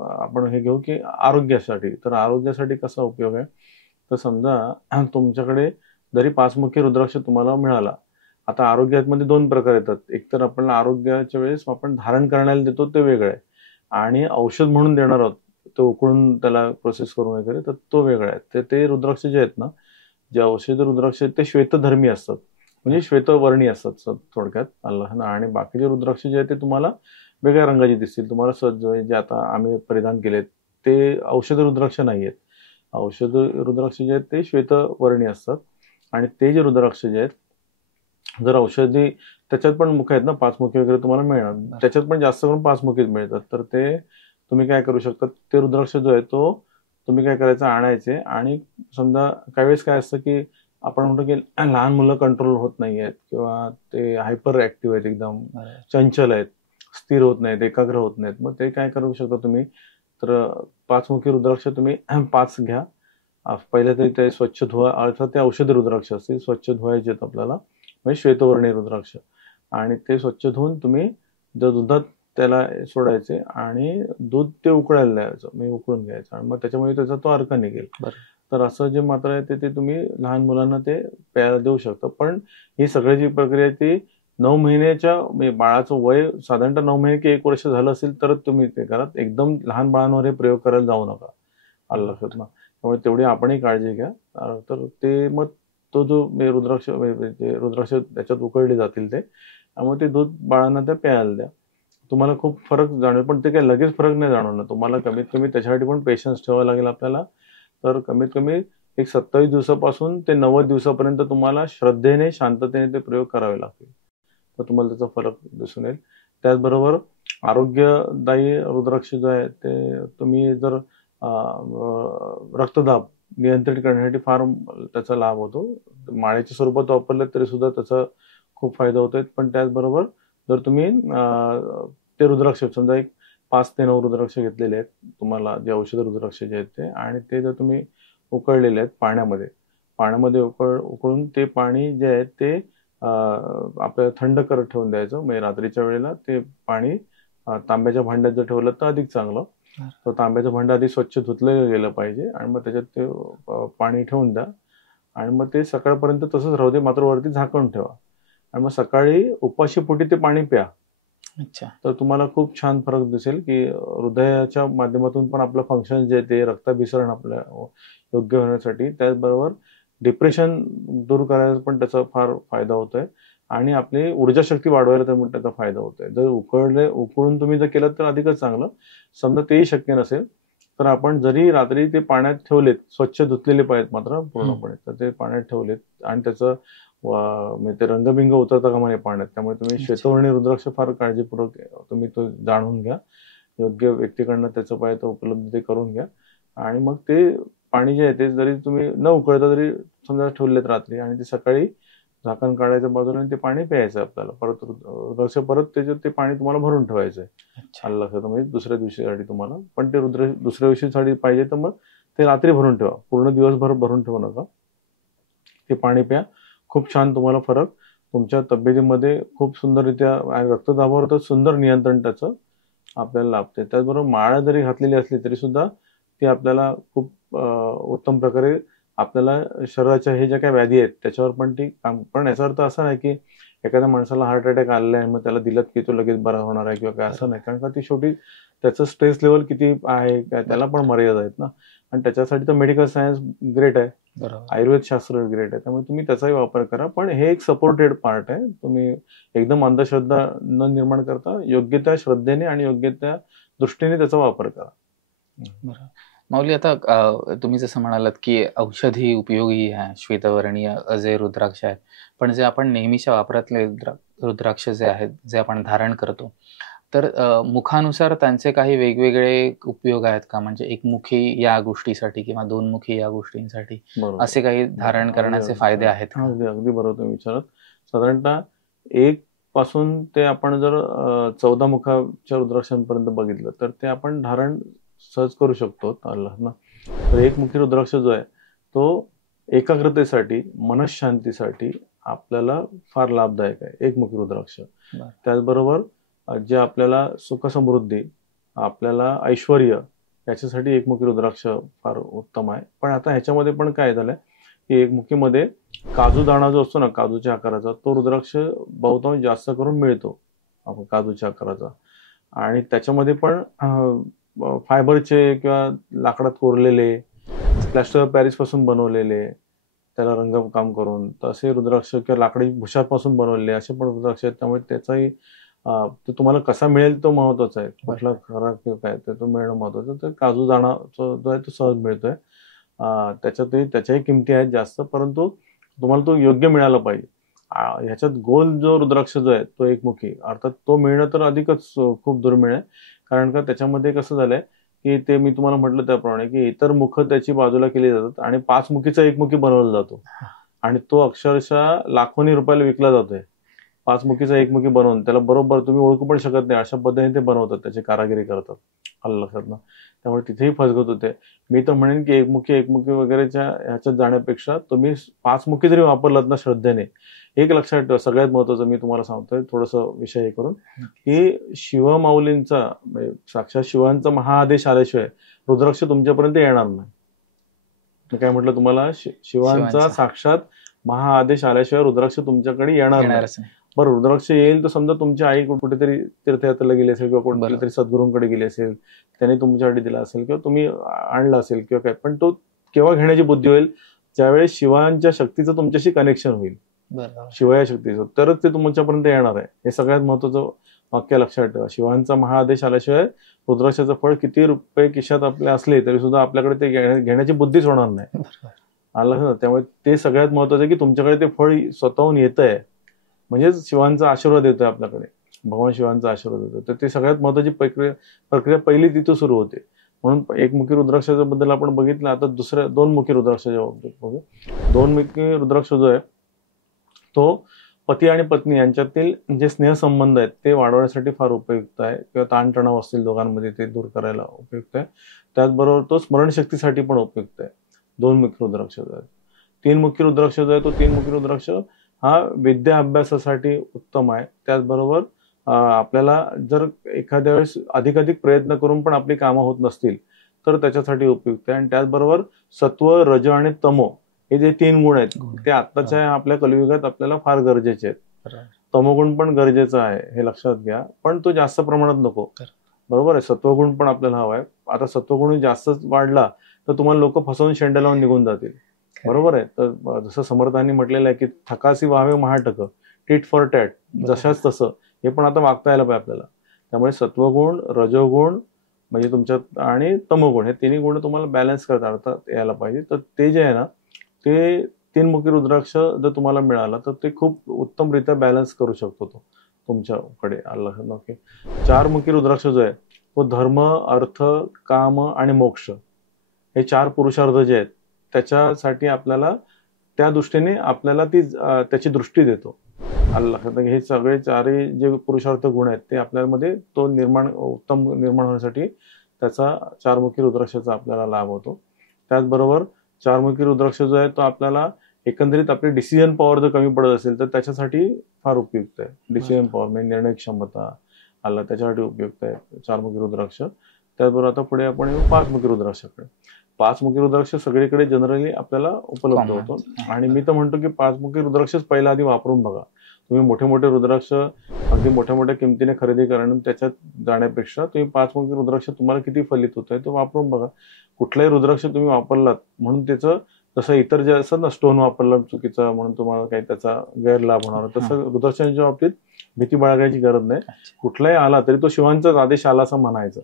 आपण हे घेऊ की आरोग्यासाठी, तर आरोग्यासाठी कसा उपयोग आहे, तर समजा तुमच्याकडे जरी 5 मुखी रुद्राक्ष तुम्हाला मिळाला, आता आरोग्यामध्ये 2 प्रकार येतात. एक तर आपण आरोग्याच्या वेळेस आपण धारण करण्याला देतो ते वेगळं आहे, आणि औषध म्हणून देणार आहोत तो उकळून त्याला प्रोसेस करून वगैरे, तर तो वेगळा आहे. ते रुद्राक्ष जे आहेत ना, जे औषध रुद्राक्ष आहेत ते श्वेतधर्मी असतात, म्हणजे श्वेतवर्णी असतात थोडक्यात, आलं. आणि बाकीचे रुद्राक्ष जे आहेत ते तुम्हाला वेगळ्या रंगाचे दिसतील, तुम्हाला जे आता आम्ही परिधान केलेत ते औषध रुद्राक्ष नाही आहेत. औषध रुद्राक्ष जे आहेत ते श्वेतवर्णी असतात, आणि ते जे रुद्राक्ष जे आहेत, जर औषधी त्याच्यात पण मुख आहेत ना, 5 मुखी वगैरे तुम्हाला मिळणार, त्याच्यात पण जास्त करून 5 मुखीच मिळतात, तर ते तुम्ही काय करू शकता, ते रुद्राक्ष जो आहे तो तुम्ही काय करायचं, आणायचे. आणि समजा काही वेळेस काय असतं की आपण म्हणतो की लहान मुलं कंट्रोल होत नाही आहेत, किंवा ते हायपर ऍक्टिव्ह आहेत, एकदम चंचल आहेत, स्थिर होत नाहीत, एकाग्र होत नाहीत, मग ते काय करू शकता तुम्ही, तर 5 मुखी रुद्राक्ष तुम्ही 5 घ्या. पहिले तरी ते स्वच्छ धुवा, अर्थात ते औषधी रुद्राक्ष असतील, स्वच्छ धुवायचे आहेत आपल्याला, म्हणजे श्वेतवर्णी रुद्राक्ष, आणि ते स्वच्छ धुवून तुम्ही जर दुधात त्याला सोडायचे आणि दूध ते उकळायला द्यायचं, म्हणजे उकळून घ्यायचं आणि मग त्याच्यामुळे त्याचा तो अर्क निघेल. तर असं जे मात्र आहे ते तुम्ही लहान मुलांना ते प्यायला देऊ शकता. पण ही सगळी जी प्रक्रिया आहे ती 9 महिन्याच्या म्हणजे बाळाचं वय साधारणतः 9 महिने की 1 वर्ष झालं असेल तरच तुम्ही ते करा. एकदम लहान बाळांवर हे प्रयोग करायला जाऊ नका. आलं लक्षात ना. त्यामुळे तेवढी आपणही काळजी घ्या. तर ते मग तो जो रुद्राक्ष त्याच्यात उकळले जातील ते, त्यामुळे ते दूध बाळांना त्या प्यायला द्या. तुम्हाला खूप फरक जाणवेल, पण ते काही लगेच फरक नाही जाणवणार. तुम्हाला कमीत कमी त्याच्यासाठी पण पेशन्स ठेवावा लागेल आपल्याला. तर कमीत कमी एक 27 दिवसापासून ते 90 दिवसापर्यंत तुम्हाला श्रद्धेने शांततेने ते प्रयोग करावे लागतील. तर तुम्हाला त्याचा फरक दिसून येईल. त्याचबरोबर आरोग्यदायी रुद्राक्ष जो आहे ते तुम्ही जर रक्तदाब नियंत्रित करण्यासाठी फार त्याचा लाभ होतो. माळेच्या स्वरूपात वापरले तरी सुद्धा त्याचा खूप फायदा होतोय. पण त्याचबरोबर जर तुम्ही ते रुद्राक्ष समजा एक 5 ते 9 रुद्राक्ष घेतलेले आहेत तुम्हाला, जे औषध रुद्राक्ष जे आहेत ते, आणि ते जर तुम्ही उकळलेले आहेत पाण्यामध्ये उकळून ते पाणी जे आहे ते आपल्याला थंड करत ठेवून द्यायचं. म्हणजे रात्रीच्या वेळेला ते पाणी तांब्याच्या भांड्यात जर ठेवलं तर अधिक चांगलं. तर तांब्याचं भांडं आधी स्वच्छ धुतलं गेलं पाहिजे आणि मग त्याच्यात ते पाणी ठेवून द्या आणि मग ते सकाळपर्यंत तसंच राहू दे, मात्र वरती झाकून ठेवा आणि मग सकाळी उपाशी पोटी ते पाणी प्या. अच्छा. तर तुम्हाला खूप छान फरक दिसेल की हृदयाच्या माध्यमातून पण आपलं फंक्शन जे ते रक्ताभिसरण आपल्या योग्य होण्यासाठी, त्याचबरोबर डिप्रेशन दूर करायला पण त्याचा फार फायदा होतोय आणि आपली ऊर्जा शक्ती वाढवायला त्याचा फायदा होतोय. जर उकळून तुम्ही जर केलं तर अधिकच चांगलं. समजा तेही शक्य नसेल तर आपण जरी रात्री ते पाण्यात ठेवलेत, स्वच्छ धुतलेले पाहिजेत मात्र पूर्णपणे, तर ते पाण्यात ठेवलेत आणि त्याचं म्हणजे ते रंगबिंग उतरता कामा नये पाण्यात. त्यामुळे तुम्ही श्वेतवर्णी रुद्राक्ष फार काळजीपूर्वक तुम्ही तो जाणून घ्या, योग्य व्यक्तीकडनं त्याचं पाहिजे उपलब्ध ते करून घ्या आणि मग ते पाणी जे आहे ते जरी तुम्ही न उकळता जरी समजा ठेवलेत रात्री आणि ते सकाळी झाकण काढायचं बाजूला आणि ते पाणी प्यायचं आपल्याला. परत त्याच्यात ते पाणी तुम्हाला भरून ठेवायचंय. आलं लक्षात. म्हणजे दुसऱ्या दिवशीसाठी तुम्हाला, पण ते दुसऱ्या दिवशीसाठी पाहिजे तर मग ते रात्री भरून ठेवा, पूर्ण दिवसभर भरून ठेवू नका. ते पाणी प्या. खूप छान तुम्हाला फरक तुमच्या तब्येतीमध्ये खूप सुंदररित्या, रक्तदाबावर तर सुंदर नियंत्रण त्याचं आपल्याला लाभते. त्याचबरोबर माळा जरी घातलेली असली तरी सुद्धा ती आपल्याला खूप उत्तम प्रकारे आपल्याला शरीराच्या हे ज्या काही व्याधी आहेत त्याच्यावर पण ती काम. पण याचा अर्थ असा नाही की एखाद्या माणसाला हार्ट अटॅक आलेला आहे मग त्याला दिलं की तो लगेच बरा होणार आहे किंवा काय, असं नाही. कारण का ती शेवटी त्याचं स्ट्रेस लेवल किती आहे काय त्याला पण मर्यादा आहेत ना. आणि त्याच्यासाठी तर मेडिकल सायन्स ग्रेट आहे, आयुर्वेद शास्त्र ग्रेट आहे. त्यामुळे तुम्ही त्याचाही वापर करा. पण हे एक सपोर्टेड पार्ट आहे. तुम्ही एकदम अंधश्रद्धा न निर्माण करता योग्य त्या श्रद्धेने आणि योग्य त्या दृष्टीने त्याचा वापर करा. बरं. माऊली, आता तुम्ही जसं म्हणालात की औषधी उपयोगी आहे श्वेतवर्णीय जे रुद्राक्ष आहेत, पण जे आपण नेहमीच्या वापरातले रुद्राक्ष जे आहेत, जे आपण धारण करतो, तर मुखानुसार त्यांचे काही वेगवेगळे उपयोग आहेत का? म्हणजे एकमुखी या गोष्टीसाठी किंवा दोनमुखी या गोष्टींसाठी असे काही धारण करण्याचे फायदे आहेत का? अगदी बरोबर तुम्ही विचारत. साधारणतः 1 पासून ते आपण जर 14 मुखाच्या रुद्राक्षांपर्यंत बघितलं तर ते आपण धारण सहज करू शकतो ना. तर एकमुखी रुद्राक्ष जो आहे तो एकाग्रतेसाठी, मनशांतीसाठी आपल्याला फार लाभदायक आहे एकमुखी रुद्राक्ष. त्याचबरोबर जे आपल्याला सुख समृद्धी, आपल्याला ऐश्वर याच्यासाठी एकमुखी रुद्राक्ष फार उत्तम आहे. पण आता ह्याच्यामध्ये पण काय झालंय की एकमुखीमध्ये काजू दाणा जो असतो ना काजूच्या आकाराचा, तो रुद्राक्ष बहुतांश जास्त करून मिळतो आपण काजूच्या आकाराचा. आणि त्याच्यामध्ये पण फायबरचे किंवा लाकडात कोरलेले, प्लॅस्टर ऑफ पॅरिस पासून बनवलेले, त्याला रंगकाम करून तसे रुद्राक्ष किंवा लाकडी भुशापासून बनवलेले असे पण रुद्राक्ष आहेत. त्यामुळे त्याचाही तो तुम्हाला कसा मिळेल तो महत्वाचा आहे. कुठला खरा किंवा काय तो मिळणं महत्वाचं. तर काजू दाणा जो आहे तो सहज मिळतोय. त्याच्याही किमती आहेत जास्त, परंतु तुम्हाला तो योग्य मिळाला पाहिजे. ह्याच्यात गोल जो रुद्राक्ष जो आहे तो एकमुखी, अर्थात तो मिळणं तर अधिकच खूप दुर्मिळ आहे. कारण का त्याच्यामध्ये कसं झालंय की ते मी तुम्हाला म्हटलं त्याप्रमाणे की इतर मुख त्याची बाजूला केली जातात आणि 5 मुखीचा एकमुखी बनवला जातो आणि तो अक्षरशः लाखोनी रुपयाला विकला जातोय. 5 मुखीचा एकमुखी बनवून त्याला बरोबर तुम्ही ओळखू पण शकत नाही अशा पद्धतीने ते बनवतात, त्याची कारागिरी करतात. आलं लक्षात ना. त्यामुळे तिथेही फसगत होते. मी तर म्हणेन की एकमुखी वगैरेच्या ह्याच्यात जाण्यापेक्षा तुम्ही 5 मुखी जरी वापरलात ना श्रद्धेने एक लक्षात ठेवा, सगळ्यात महत्वाचं मी तुम्हाला सांगतोय थोडंसं विषय हे करून, की शिवमाऊलींचा म्हणजे साक्षात शिवांचा महाआदेश आल्याशिवाय रुद्राक्ष तुमच्यापर्यंत येणार नाही. मी काय म्हटलं तुम्हाला, शिवांचा साक्षात महाआदेश आल्याशिवाय रुद्राक्ष तुमच्याकडे येणार नाही. बरं, रुद्राक्ष येईल तर समजा तुमची आई कुठेतरी तीर्थयात्रेला गेली असेल किंवा कुठेतरी सद्गुरूंकडे गेली असेल, त्याने तुमच्यासाठी दिला असेल किंवा तुम्ही आणला असेल किंवा काय, पण तो केव्हा घेण्याची बुद्धी होईल, ज्यावेळेस शिवांच्या शक्तीचं तुमच्याशी कनेक्शन होईल, शिवाया शक्तीचं, तरच ते तुमच्यापर्यंत येणार आहे. हे सगळ्यात महत्वाचं वाक्य लक्षात ठेवा. शिवांचा महाआदेश आल्याशिवाय रुद्राक्षाचं फळ किती रुपये खिशात आपले असले तरी सुद्धा आपल्याकडे ते घेण्याची बुद्धीच होणार नाही. आलं ना? त्यामुळे ते सगळ्यात महत्वाचं आहे की तुमच्याकडे ते फळ स्वतःहून येत आहे, म्हणजेच शिवांचा आशीर्वाद येतोय आपल्याकडे, भगवान शिवांचा आशीर्वाद येतो. तर ते सगळ्यात महत्वाची प्रक्रिया पहिली तिथं सुरू होते. म्हणून एकमुखी रुद्राक्षाच्या बद्दल आपण बघितलं. आता दुसऱ्या दोनमुखी रुद्राक्षाच्या बाबतीत बघू. दोनमुखी रुद्राक्ष जो आहे तो पती आणि पत्नी यांच्यातील जे स्नेहसंबंध आहेत ते वाढवण्यासाठी फार उपयुक्त आहे, किंवा ताणतणाव असतील दोघांमध्ये ते दूर करायला उपयुक्त आहे. त्याचबरोबर तो स्मरणशक्तीसाठी पण उपयुक्त आहे. दोनमुखी रुद्राक्ष जो आहे. तीनमुखी रुद्राक्ष जो आहे तो तीनमुखी रुद्राक्ष हा विद्या अभ्यासासाठी उत्तम आहे. त्याचबरोबर आपल्याला जर एखाद्या वेळेस अधिकाधिक प्रयत्न करून पण आपली कामं होत नसतील तर त्याच्यासाठी उपयुक्त आहे. आणि त्याचबरोबर सत्व, रज आणि तमो हे जे 3 गुण आहेत ते आत्ताच्या आपल्या कलियुगात आपल्याला फार गरजेचे आहेत. तमोगुण पण गरजेचा आहे, हे लक्षात घ्या, पण तो जास्त प्रमाणात नको. बरोबर आहे. सत्वगुण पण आपल्याला हवा आहे. आता सत्वगुण जास्त वाढला तर तुम्हाला लोक फसवून शेंड्या लावून निघून जातील. बरोबर आहे. तर जसं समर्थांनी म्हटलेलं आहे की थकासी व्हावे महाटक, टीट फॉर टॅट, जशाच तसं, हे पण आता वागता यायला पाहिजे आपल्याला. त्यामुळे सत्वगुण, रजोगुण म्हणजे तुमच्यात आणि तमोगुण हे 3 गुण तुम्हाला बॅलन्स करता यायला पाहिजे. तर ते जे आहे ना ते तीनमुखी रुद्राक्ष जर तुम्हाला मिळाला तर ते खूप उत्तमरित्या बॅलन्स करू शकतो तो तुमच्याकडे. आलं ओके. 4मुखी रुद्राक्ष जो आहे तो धर्म, अर्थ, काम आणि मोक्ष हे 4 पुरुषार्थ जे आहेत त्याच्यासाठी आपल्याला त्या दृष्टीने आपल्याला त्याची दृष्टी देतो. आलं. हे सगळे 4 जे पुरुषार्थ गुण आहेत ते आपल्यामध्ये तो उत्तम निर्माण होण्यासाठी त्याचा 4मुखी रुद्राक्षाचा आपल्याला लाभ होतो. त्याचबरोबर 4मुखी रुद्राक्ष जो आहे तो आपल्याला एकंदरीत आपली डिसिजन पॉवर जर कमी पडत असेल तर त्याच्यासाठी फार उपयुक्त आहे. डिसिजन पॉवर म्हणजे निर्णय क्षमता आला त्याच्यासाठी उपयुक्त आहे 4मुखी रुद्राक्ष. त्याचबरोबर आता पुढे आपण येऊ 5मुखी रुद्राक्षाकडे. 5मुखी रुद्राक्ष सगळीकडे जनरली आपल्याला उपलब्ध होतो आणि मी तर म्हणतो की 5मुखी रुद्राक्षच पहिला आधी वापरून बघा. तुम्ही मोठे मोठे रुद्राक्ष अगदी मोठ्या मोठ्या किमतीने खरेदी करणं त्याच्यात जाण्यापेक्षा तुम्ही 5मुखी रुद्राक्ष तुम्हाला किती फलित होत आहे ते वापरून बघा. कुठलाही रुद्राक्ष तुम्ही वापरलात म्हणून त्याचं जसं इतर जे असतात ना स्टोन वापरला चुकीचा म्हणून तुम्हाला काही त्याचा गैरलाभ होणार, तसं रुद्राक्षांच्या बाबतीत भीती बाळगायची गरज नाही. कुठलाही आला तरी तो शिवांचाच आदेश आला असं म्हणायचं.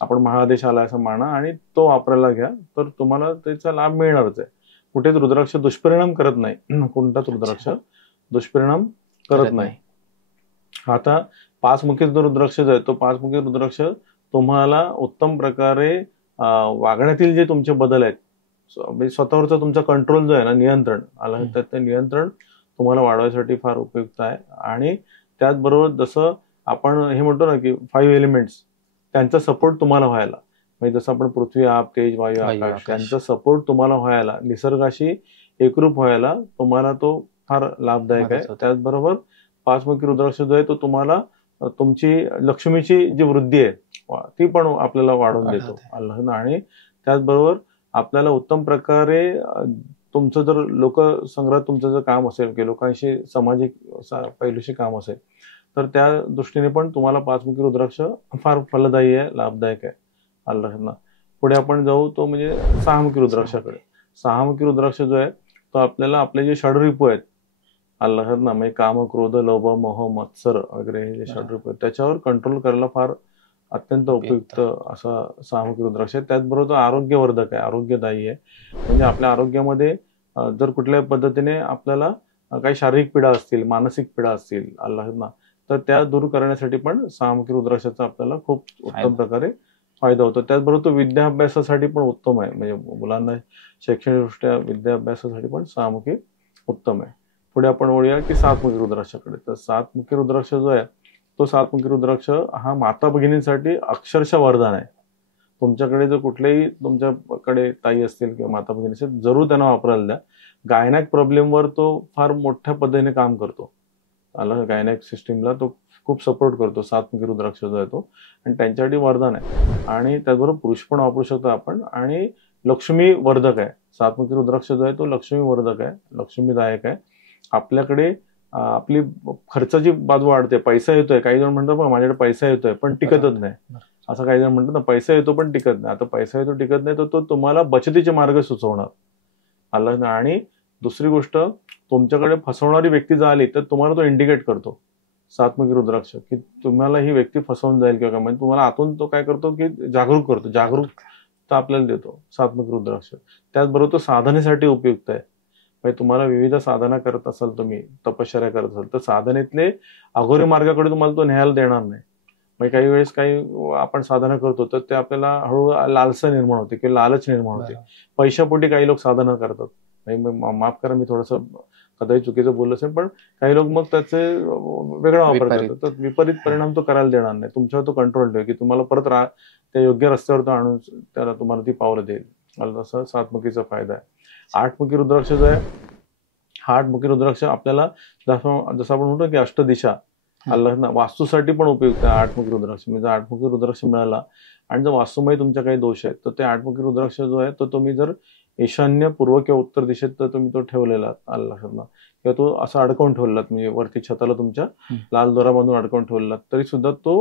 आपण महाआदेश आला असं माना आणि तो वापरायला घ्या तर तुम्हाला त्याचा लाभ मिळणारच आहे. कुठेच रुद्राक्ष दुष्परिणाम करत नाही. कोणताच रुद्राक्ष दुष्परिणाम करत नाही. आता 5मुखी रुद्राक्ष जो आहे तो 5मुखी रुद्राक्ष तुम्हाला उत्तम प्रकारे वागण्यातील जे तुमचे बदल आहेत स्वतःवरचा तुमचा कंट्रोल जो आहे ना नियंत्रण आलं तर ते नियंत्रण तुम्हाला वाढवायसाठी फार उपयुक्त आहे. आणि त्याचबरोबर जसं आपण हे म्हणतो ना की 5 एलिमेंट्स त्यांचा सपोर्ट तुम्हाला व्हायला म्हणजे जसं आपण पृथ्वी, आप, तेज, वायू, आकाश त्यांचा सपोर्ट तुम्हाला व्हायला निसर्गाशी एकरूप व्हायला तुम्हाला तो फार लाभदायक आहे. त्याचबरोबर 5मुखी रुद्राक्ष जो आहे तो तुम्हाला तुमची लक्ष्मीची जी वृद्धी आहे ती पण आपल्याला वाढवून देतो. आणि त्याचबरोबर आपल्याला उत्तम प्रकारे तुमचं जर लोकसंग्रह तुमचं जर काम असेल की लोकांशी सामाजिक पैलूशी काम असेल तर त्या दृष्टीने पण तुम्हाला 5मुखी रुद्राक्ष फार फलदायी आहे, लाभदायक आहे. आलं. पुढे आपण जाऊ तो म्हणजे 6मुखी रुद्राक्षाकडे. 6मुखी रुद्राक्ष जो आहे तो आपल्याला आपले जे षड्रिपू आहेत आलं ना म्हणजे काम, क्रोध, लोभ, मोह, मत्सर वगैरे हे जे षड्रिपू आहेत त्याच्यावर कंट्रोल करायला फार अत्यंत उपयुक्त असा 6मुखी रुद्राक्ष आहे. त्याचबरोबर तो आरोग्यवर्धक आहे, आरोग्यदायी आहे. म्हणजे आपल्या आरोग्यामध्ये जर कुठल्याही पद्धतीने आपल्याला काही शारीरिक पीडा असतील, मानसिक पीडा असतील आलं ना तर त्या दूर करण्यासाठी पण 6मुखी रुद्राक्षाचा आपल्याला खूप उत्तम प्रकारे फायदा होतो. त्याचबरोबर तो विद्याभ्यासासाठी पण उत्तम आहे. म्हणजे मुलांना शैक्षणिकदृष्ट्या विद्याभ्यासासाठी पण 6मुखी उत्तम आहे. पुढे आपण वळूया की 7मुखी रुद्राक्षाकडे. तर 7मुखी रुद्राक्ष जो आहे तो 7मुखी रुद्राक्ष हा माता भगिनींसाठी अक्षरशः वरदान आहे. तुमच्याकडे जर कुठलेही तुमच्याकडे ताई असतील किंवा माता भगिनी असतील जरूर त्यांना वापरायला द्या. गायनॅक प्रॉब्लेमवर तो फार मोठ्या पद्धतीने काम करतो. गायनॅक सिस्टीमला तो खूप सपोर्ट करतो, सातमुखी रुद्राक्ष जो आहे तो, आणि त्यांच्यासाठी वरदान आहे. आणि त्याचबरोबर पुरुष पण वापरू शकतो आपण. आणि लक्ष्मी वर्धक आहे. सातमुखी रुद्राक्ष जो आहे तो लक्ष्मी वर्धक आहे, लक्ष्मीदायक आहे. आपल्याकडे आपली खर्चाची बाजू वाढते, पैसा येतोय. काही जण म्हणतात बघा माझ्याकडे पैसा येतोय पण टिकतच नाही, असं काही जण म्हणतात ना, पैसा येतो पण टिकत नाही. आता पैसा येतो टिकत नाही तर तो तुम्हाला बचतीचे मार्ग सुचवणार. आणि दुसरी गोष्ट, तुमच्याकडे फसवणारी व्यक्ती जर आली तर तुम्हाला तो इंडिकेट करतो सातमुखी रुद्राक्ष, की तुम्हाला ही व्यक्ती फसवून जाईल किंवा काय. म्हणजे तुम्हाला आतून तो काय करतो की जागरूक करतो, जागरूकता आपल्याला देतो सातमुखी रुद्राक्ष. त्याचबरोबर तो साधनेसाठी उपयुक्त आहे. म्हणजे तुम्हाला विविध साधना करत असाल, तुम्ही तपश्चर्या करत असाल, तर साधनेतले अघोरी मार्गाकडे तुम्हाला तो न्यायला देणार नाही. म्हणजे काही वेळेस काही आपण साधना करतो तर ते आपल्याला हळूहळू लालसा निर्माण होते किंवा लालच निर्माण होते. पैशापोटी काही लोक साधना करतात. माफ करा मी थोडंसं कदाचित चुकीचं बोललं असेल, पण काही लोक मग त्याचे वेगळा वापर करतात. तर विपरीत परिणाम तो करायला देणार नाही. तुमच्यावर तो कंट्रोल ठेव की तुम्हाला परत त्या योग्य रस्त्यावर तो आणून त्याला तुम्हाला ती पावलं देईल. तसं सातमुखीचा फायदा आहे. आठमुखी रुद्राक्ष जो आहे, हा आठमुखी रुद्राक्ष आपल्याला जसं आपण म्हणतो की अष्टदिशा वास्तूसाठी पण उपयुक्त आहे. आठमुखी रुद्राक्ष म्हणजे आठमुखी रुद्राक्ष मिळाला आणि जर वास्तूमध्ये तुमच्या काही दोष आहेत तर ते आठमुखी रुद्राक्ष जो आहे तो तुम्ही जर ईशान्य, पूर्व किंवा उत्तर दिशेत तर तुम्ही तो ठेवलेला किंवा तो असा अडकवून ठेवलेला, म्हणजे वरती छताला तुमच्या लाल दोरा बांधून अडकवून ठेवलेला, तरी सुद्धा तो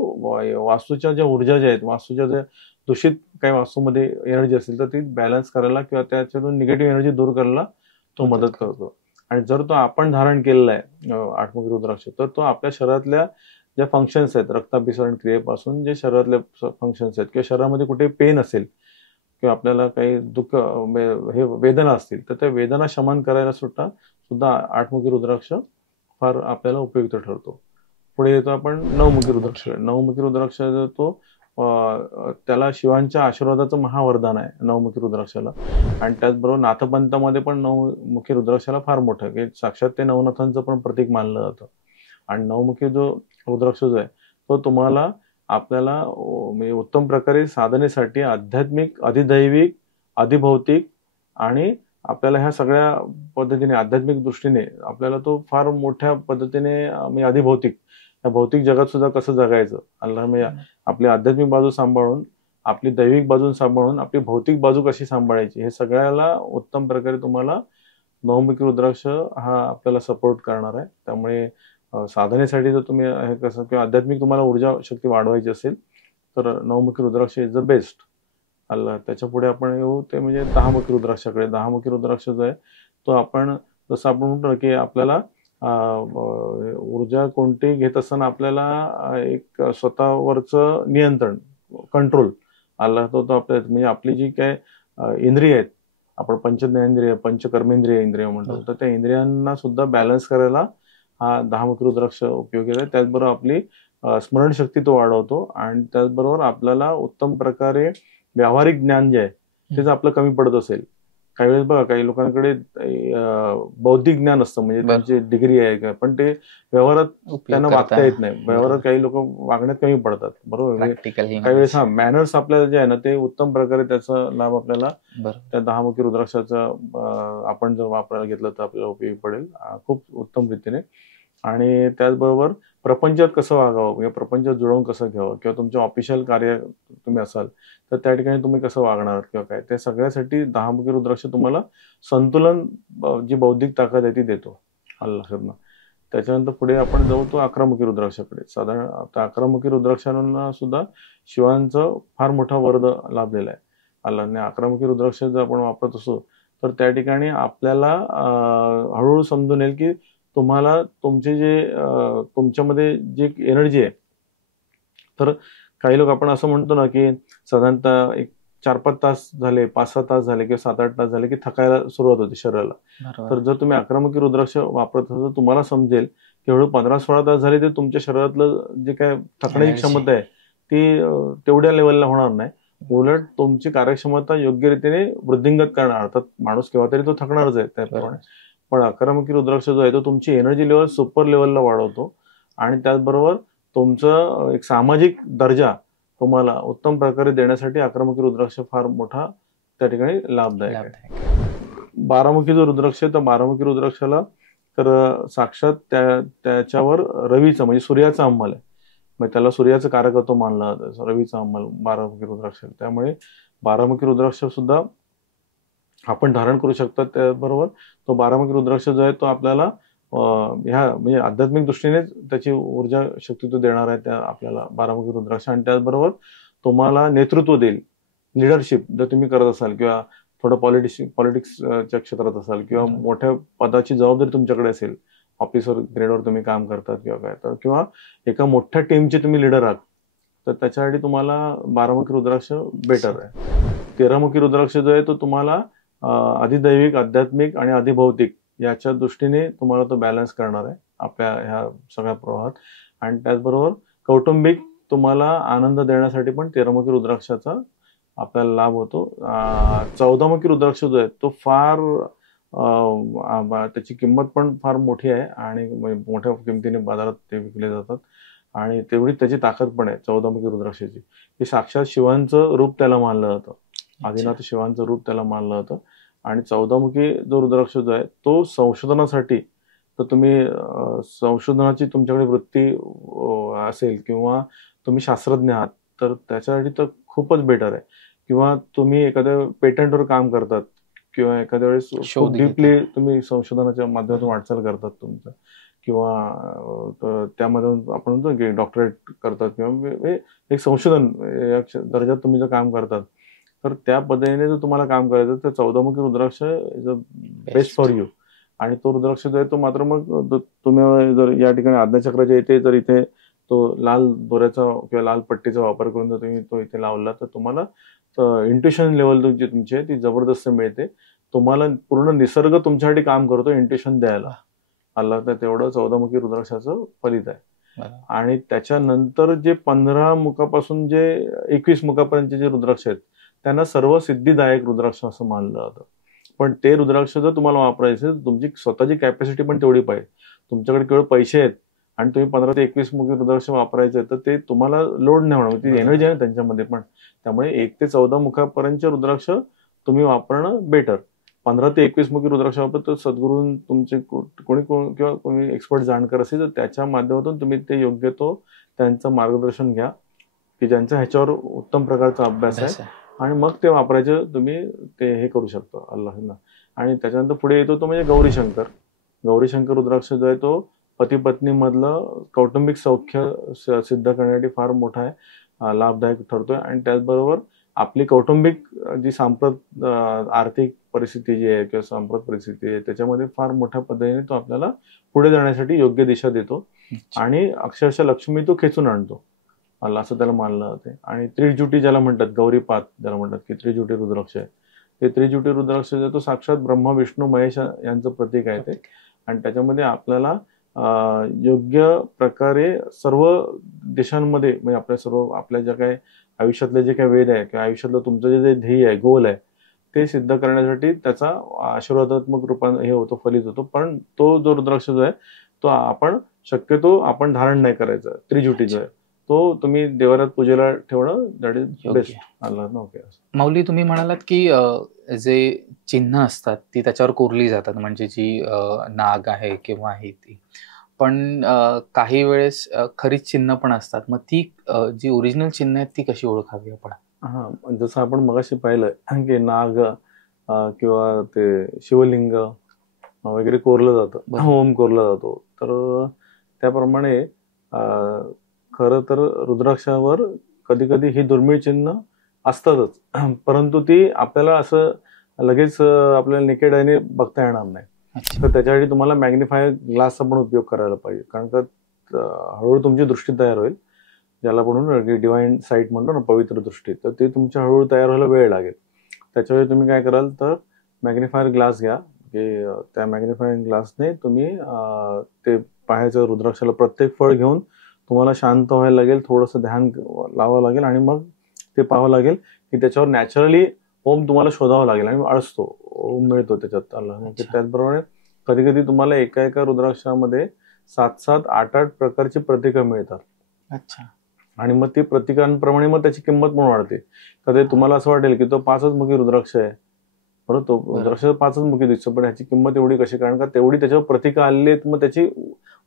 वास्तूच्या ज्या ऊर्जा ज्या आहेत, वास्तूच्या ज्या दूषित काही वास्तूमध्ये एनर्जी असेल तर ती बॅलन्स करायला किंवा त्याच्यातून निगेटिव्ह एनर्जी दूर करायला तो मदत करतो. आणि जर तो आपण धारण केलेला आहे आठमुखी रुद्राक्ष, तर तो आपल्या शरीरातल्या ज्या फंक्शन्स आहेत, रक्ताभिसरण क्रियेपासून जे शरीरातले फंक्शन्स आहेत किंवा शरीरामध्ये कुठे पेन असेल किंवा आपल्याला काही दुःख, हे वेदना असतील, तर त्या वेदना शमन करायला सुद्धा आठमुखी रुद्राक्ष फार आपल्याला उपयुक्त ठरतो. पुढे येतो आपण नवमुखी रुद्राक्ष. नवमुखी रुद्राक्ष जो तो त्याला शिवांच्या आशीर्वादाचं महावरदान आहे नवमुखी रुद्राक्षाला. आणि त्याचबरोबर नाथपंथामध्ये पण नवमुखी रुद्राक्षाला फार मोठं की साक्षात ते नवनाथांचं पण प्रतीक मानलं जातं. आणि नवमुखी जो रुद्राक्ष जो आहे तो तुम्हाला आपल्याला म्हणजे उत्तम प्रकारे साधनेसाठी आध्यात्मिक, अधिदैविक, अधिभौतिक आणि आपल्याला ह्या सगळ्या पद्धतीने आध्यात्मिक दृष्टीने आपल्याला तो फार मोठ्या पद्धतीने म्हणजे अधिभौतिक, या भौतिक जगात सुद्धा कसं जगायचं, म्हणजे आपली आध्यात्मिक बाजू सांभाळून, आपली दैविक बाजू सांभाळून, आपली भौतिक बाजू कशी सांभाळायची, हे सगळ्याला उत्तम प्रकारे तुम्हाला नवमुखी रुद्राक्ष हा आपल्याला सपोर्ट करणार आहे. त्यामुळे साधनेसाठी जर तुम्ही हे कसं किंवा आध्यात्मिक तुम्हाला ऊर्जा शक्ती वाढवायची असेल तर नवमुखी रुद्राक्ष इज द बेस्ट. त्याच्या पुढे आपण येऊ ते म्हणजे दहामुखी रुद्राक्षाकडे. दहामुखी रुद्राक्ष जो आहे तो आपण जसं आपण म्हणतो की आपल्याला ऊर्जा कोणती घेत असताना आपल्याला एक स्वतःवरचं नियंत्रण, कंट्रोल तो आपल्या म्हणजे आपली जी काय इंद्रिय आहेत, आपण पंचज्ञानेंद्रिय, पंचकर्मेंद्रिय इंद्रिय म्हणतो, तर त्या इंद्रियांना सुद्धा बॅलन्स करायला हा दहामुखी रुद्राक्ष उपयोगी आहे. त्याचबरोबर आपली स्मरणशक्ती तो वाढवतो आणि त्याचबरोबर आपल्याला उत्तम प्रकारे व्यावहारिक ज्ञान जे आहे ते जर आपलं कमी पडत असेल, काही वेळेस बघा काही लोकांकडे बौद्धिक ज्ञान असतं, म्हणजे त्यांची डिग्री आहे पण ते व्यवहारात त्यांना वागता येत नाही. व्यवहारात काही लोक वागण्यात कमी पडतात, बरोबर. काही वेळेस मॅनर्स आपल्याला जे आहे ना ते उत्तम प्रकारे त्याचा लाभ आपल्याला त्या दहामुखी रुद्राक्षाचा आपण जर वापरायला घेतलं तर आपल्याला उपयोगी पडेल खूप उत्तम रीतीने. आणि त्याचबरोबर प्रपंचात कसं वागावं किंवा प्रपंचात जुळवून कसं घ्यावं किंवा तुमच्या ऑफिशियल कार्य तुम्ही असाल तर त्या ठिकाणी तुम्ही कसं वागणार किंवा काय, त्या सगळ्यासाठी दहामुखी रुद्राक्ष तुम्हाला संतुलन, जी बौद्धिक ताकद आहे ती देतो. त्याच्यानंतर पुढे आपण जाऊ तो अकरामुखी रुद्राक्षाकडे. साधारण 11मुखी रुद्राक्षांना सुद्धा शिवांचं फार मोठा वरद लाभलेला आहे. आणि 11मुखी रुद्राक्ष जर आपण वापरत असो तर त्या ठिकाणी आपल्याला हळूहळू समजून येईल की तुम्हाला तुमचे जे तुमच्यामध्ये जी एनर्जी आहे, तर काही लोक आपण असं म्हणतो ना की साधारणतः एक 4-5 तास झाले, 5-6 तास झाले किंवा 7-8 तास झाले की थकायला सुरुवात होते शरीराला. तर जर तुम्ही 11मुखी रुद्राक्ष वापरत असाल तर तुम्हाला समजेल की हळू 15-16 तास झाले तर तुमच्या शरीरातलं जे काय थकण्याची क्षमता आहे ती तेवढ्या लेवलला होणार नाही. उलट तुमची कार्यक्षमता योग्य रीतीने वृद्धिंगत करणार. अर्थात माणूस केव्हा तरी तो थकणारच आहे त्याप्रमाणे, पण 11मुखी रुद्राक्ष जो आहे तो तुमची एनर्जी लेवल सुपर लेवलला वाढवतो आणि त्याचबरोबर तुमचं एक सामाजिक दर्जा तुम्हाला उत्तम प्रकारे देण्यासाठी 11मुखी रुद्राक्ष फार मोठा त्या ठिकाणी लाभदायक आहे. बारामुखी जो रुद्राक्ष आहे तर बारामुखी रुद्राक्षाला तर साक्षात त्याच्यावर रवीचा म्हणजे सूर्याचा अंमल आहे, मग त्याला सूर्याचं कारकत्व मानला जातं, रवीचा अंमल बारामुखी रुद्राक्ष. त्यामुळे बारामुखी रुद्राक्ष सुद्धा आपण धारण करू शकतात. त्याबरोबर तो बारामुखी रुद्राक्ष जो आहे तो आपल्याला ह्या म्हणजे आध्यात्मिक दृष्टीनेच त्याची ऊर्जा शक्ती तो देणार आहे त्या आपल्याला बारामुखी रुद्राक्ष. आणि त्याचबरोबर तुम्हाला नेतृत्व देईल, लिडरशिप जर तुम्ही करत असाल किंवा थोडं पॉलिटिक्सच्या क्षेत्रात असाल किंवा मोठ्या पदाची जबाबदारी तुमच्याकडे असेल, ऑफिसर ग्रेडवर तुम्ही काम करतात किंवा काय तर, किंवा एका मोठ्या टीमचे तुम्ही लिडर आहात, तर त्याच्यासाठी तुम्हाला बारामुखी रुद्राक्ष बेटर आहे. तेरामुखी रुद्राक्ष जो आहे तो तुम्हाला अधिदैविक, आध्यात्मिक आणि अधिभौतिक याच्या दृष्टीने तुम्हाला तो बॅलन्स करणार आहे आपल्या ह्या सगळ्या प्रवाहात. आणि त्याचबरोबर कौटुंबिक तुम्हाला आनंद देण्यासाठी पण तेरामुखी रुद्राक्षाचा आपल्याला लाभ होतो. 14मुखी रुद्राक्ष जो आहे तो फार त्याची किंमत पण फार मोठी आहे आणि मोठ्या किमतीने बाजारात ते विकले जातात आणि तेवढी त्याची ताकद पण आहे 14मुखी रुद्राक्षाची, की साक्षात शिवांचं रूप त्याला मानलं जातं, आदिनाथ शिवांचं रूप त्याला मानलं जातं. आणि 14मुखी जो रुद्राक्ष जो आहे तो संशोधनासाठी, तर तुम्ही संशोधनाची तुमच्याकडे वृत्ती असेल किंवा तुम्ही शास्त्रज्ञ आहात तर त्याच्यासाठी तर खूपच बेटर आहे. किंवा तुम्ही एखाद्या पेटंटवर काम करतात किंवा एखाद्या वेळेस डीपली तुम्ही संशोधनाच्या माध्यमातून वाटचाल करतात तुमचं, किंवा त्यामधून आपण म्हणतो की डॉक्टरेट करतात किंवा एक संशोधन या दर्जात तुम्ही जर काम करतात, तर त्या पद्धतीने जर तुम्हाला काम करायचं तर 14मुखी rudraksha is a best for you. आणि तो रुद्राक्ष जो आहे तो मात्र मग तुम्ही जर या ठिकाणी आज्ञाचक्राच्या इथे जर इथे तो लाल दोऱ्याचा किंवा लाल पट्टीचा वापर करून जर तुम्ही तो इथे लावला तर तुम्हाला इंट्युशन लेवल जी तुमची आहे ती जबरदस्त मिळते. तुम्हाला पूर्ण निसर्ग तुमच्यासाठी काम करतो इंट्युशन द्यायला आला तर तेवढं 14मुखी रुद्राक्षाचं फलित आहे. आणि त्याच्यानंतर जे 15 मुखापासून जे 21 मुखापर्यंतचे जे रुद्राक्ष आहेत त्यांना सर्व सिद्धिदायक रुद्राक्ष असं मानलं जातं. पण ते रुद्राक्ष जर तुम्हाला वापरायचे तुमची स्वतःची कॅपॅसिटी पण तेवढी पाहिजे. तुमच्याकडे केवळ पैसे आहेत आणि तुम्ही 15 ते 21 मुखी रुद्राक्ष वापरायचे तर ते तुम्हाला लोड नाही होणार, ती एनर्जी आहे त्यांच्यामध्ये पण. त्यामुळे 1 ते 14 मुखापर्यंतचे रुद्राक्ष तुम्ही वापरणं बेटर. 15 ते 21 मुखी रुद्राक्ष वापरत तर सद्गुरू तुमचे कोणी किंवा कोणी एक्सपर्ट जाणकार असेल तर त्याच्या माध्यमातून तुम्ही ते योग्य तो त्यांचं मार्गदर्शन घ्या की ज्यांचा ह्याच्यावर उत्तम प्रकारचा अभ्यास आहे आणि मग ते वापरायचं तुम्ही ते हे करू शकता अल्लाहला. आणि त्याच्यानंतर पुढे येतो तो म्हणजे गौरीशंकर. गौरीशंकर रुद्राक्ष जो आहे तो पती पत्नी मधलं कौटुंबिक सौख्य सिद्ध करण्यासाठी फार मोठा आहे, लाभदायक ठरतोय. आणि त्याचबरोबर आपली कौटुंबिक जी सांप्रत आर्थिक परिस्थिती जी आहे किंवा सांप्रत परिस्थिती आहे त्याच्यामध्ये फार मोठ्या पद्धतीने तो आपल्याला पुढे जाण्यासाठी योग्य दिशा देतो आणि अक्षरशः लक्ष्मी तो खेचून आणतो असं त्याला मानलं जाते. आणि त्रिजुटी ज्याला म्हणतात, गौरीपात ज्याला म्हणतात की त्रिजुटी रुद्राक्ष आहे, ते त्रिजुटी रुद्राक्ष जो तो साक्षात ब्रह्मा विष्णू महेश यांचं प्रतीक आहे ते. आणि त्याच्यामध्ये आपल्याला योग्य प्रकारे सर्व दिशांमध्ये म्हणजे आपल्या ज्या काही आयुष्यातले जे काही वेद आहे किंवा आयुष्यातलं तुमचं जे ध्येय आहे, गोल आहे, ते सिद्ध करण्यासाठी त्याचा आशीर्वादात्मक रूपाने हे होतो, फलित होतो. पण तो जो रुद्राक्ष जो आहे तो शक्यतो आपण धारण नाही करायचा. त्रिजुटी जो आहे तो तुम्ही देवारात पूजेला ठेवणं दॅट इज बेस्ट. माऊली, तुम्ही म्हणालात की जे चिन्ह असतात ती त्याच्यावर कोरली जातात, म्हणजे जी नाग आहे किंवा आहे ती, पण काही वेळेस खरीच चिन्ह पण असतात. मग ती जी ओरिजिनल चिन्ह आहेत ती कशी ओळखावी आपण? हा, जसं आपण मगाशी पाहिलं की नाग किंवा ते शिवलिंग वगैरे कोरलं जातं, होम कोरला जातो, तर त्याप्रमाणे खरं तर रुद्राक्षावर कधी कधी ही दुर्मिळ चिन्ह असतातच, परंतु ती आपल्याला असं लगेच आपल्याला नेकेड आयने बघता येणार नाही. तर त्याच्यासाठी तुम्हाला मॅग्निफायर ग्लासचा पण उपयोग करायला पाहिजे, कारण का हळूहळू तुमची दृष्टी तयार होईल, ज्याला म्हणून डिवाइन साईट म्हणतो ना, पवित्र दृष्टी, तर ते तुमच्या हळूहळू तयार व्हायला वेळ लागेल. त्याच्यावेळी तुम्ही काय कराल तर मॅग्निफायर ग्लास घ्या, की त्या मॅग्निफायर ग्लासने तुम्ही ते पाहायचं रुद्राक्षाला प्रत्येक फळ घेऊन तुम्हाला शांत व्हायला लागेल, थोडंसं ध्यान लावावं लागेल आणि मग ते पाहावं लागेल की त्याच्यावर नॅचरली ओम तुम्हाला शोधावं लागेल आणि अडसतो ओम मिळतो त्याच्यात आला. त्याचबरोबर कधी कधी तुम्हाला एका रुद्राक्षामध्ये 7-7, 8-8 प्रकारची प्रतिका मिळतात. अच्छा. आणि मग ती प्रतिकांप्रमाणे मग त्याची किंमत पण वाढते. कधी तुम्हाला असं वाटेल की तो 5च मुखी रुद्राक्ष आहे, बरोबर. तो रुद्राक्ष 5च मुखी दिसतो, पण ह्याची किंमत एवढी कशी, कारण का तेवढी त्याच्यावर प्रतिका आलेली आहेत, मग त्याची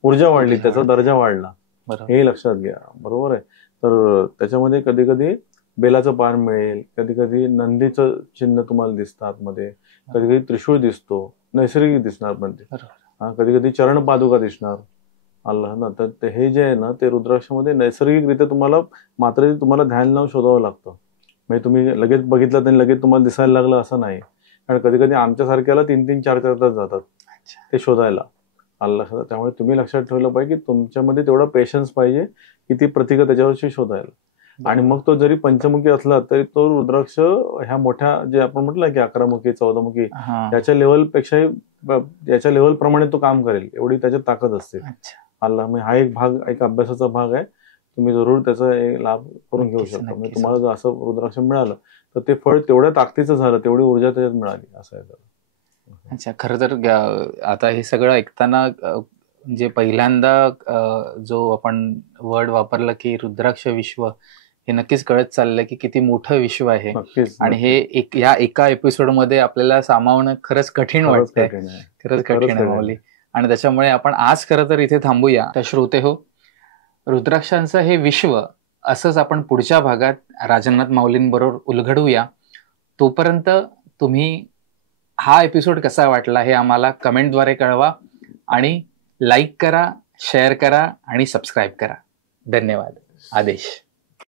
ऊर्जा वाढली, त्याचा दर्जा वाढला, हे लक्षात घ्या. बरोबर आहे. तर त्याच्यामध्ये कधी कधी बेलाचं पान मिळेल, कधी कधी नंदीचं चिन्ह तुम्हाला दिसतं आतमध्ये, कधी कधी त्रिशूळ दिसतो, नैसर्गिक दिसणार पण ते, कधी कधी चरण पादुका दिसणार. आलं ना. तर हे जे आहे ना, ते रुद्राक्षामध्ये नैसर्गिकरित्या तुम्हाला मात्र तुम्हाला ध्यान लावून शोधावं लागतं. म्हणजे तुम्ही लगेच बघितलं आणि लगेच तुम्हाला दिसायला लागलं असं नाही. कारण कधी कधी आमच्यासारख्याला 3-3, 4-4 तास जातात ते शोधायला. आलं लक्षात. त्यामुळे तुम्ही लक्षात ठेवलं पाहिजे की तुमच्यामध्ये तेवढा पेशन्स पाहिजे की ती प्रतिका त्याच्यावरची शोधायला. आणि मग तो जरी पंचमुखी असला तरी तो रुद्राक्ष ह्या मोठ्या जे आपण म्हटलं की 11मुखी 14मुखी याच्या लेवलपेक्षाही याच्या लेवल प्रमाणे तो काम करेल, एवढी त्याच्यात ताकद असते. आला. म्हणजे हा एक भाग, एक अभ्यासाचा भाग आहे. तुम्ही जरूर त्याचा लाभ करून घेऊ शकता. म्हणजे तुम्हाला जर असं रुद्राक्ष मिळालं तर ते फळ तेवढ्या ताकदीचं झालं, तेवढी ऊर्जा त्याच्यात मिळाली, असं आहे. अच्छा, खरं तर आता हे सगळं ऐकताना जे पहिल्यांदा जो आपण वर्ड वापरला की रुद्राक्ष विश्व, हे नक्कीच कळत चाललंय की किती मोठं विश्व आहे. आणि हे या एका एपिसोडमध्ये आपल्याला सामावणं खरंच कठीण वाटतंय, खरंच कठीण आहे माऊली. आणि त्याच्यामुळे आपण आज खरं तर इथे थांबूया. तर श्रोते हो, रुद्राक्षांचं हे विश्व असंच आपण पुढच्या भागात राजनाथ माऊलींबरोबर उलगडूया. तोपर्यंत तुम्ही हा एपिसोड कसा वाटला हे आम्हाला कमेंटद्वारे कळवा, आणि लाईक करा, शेअर करा आणि सबस्क्राईब करा. धन्यवाद. आदेश.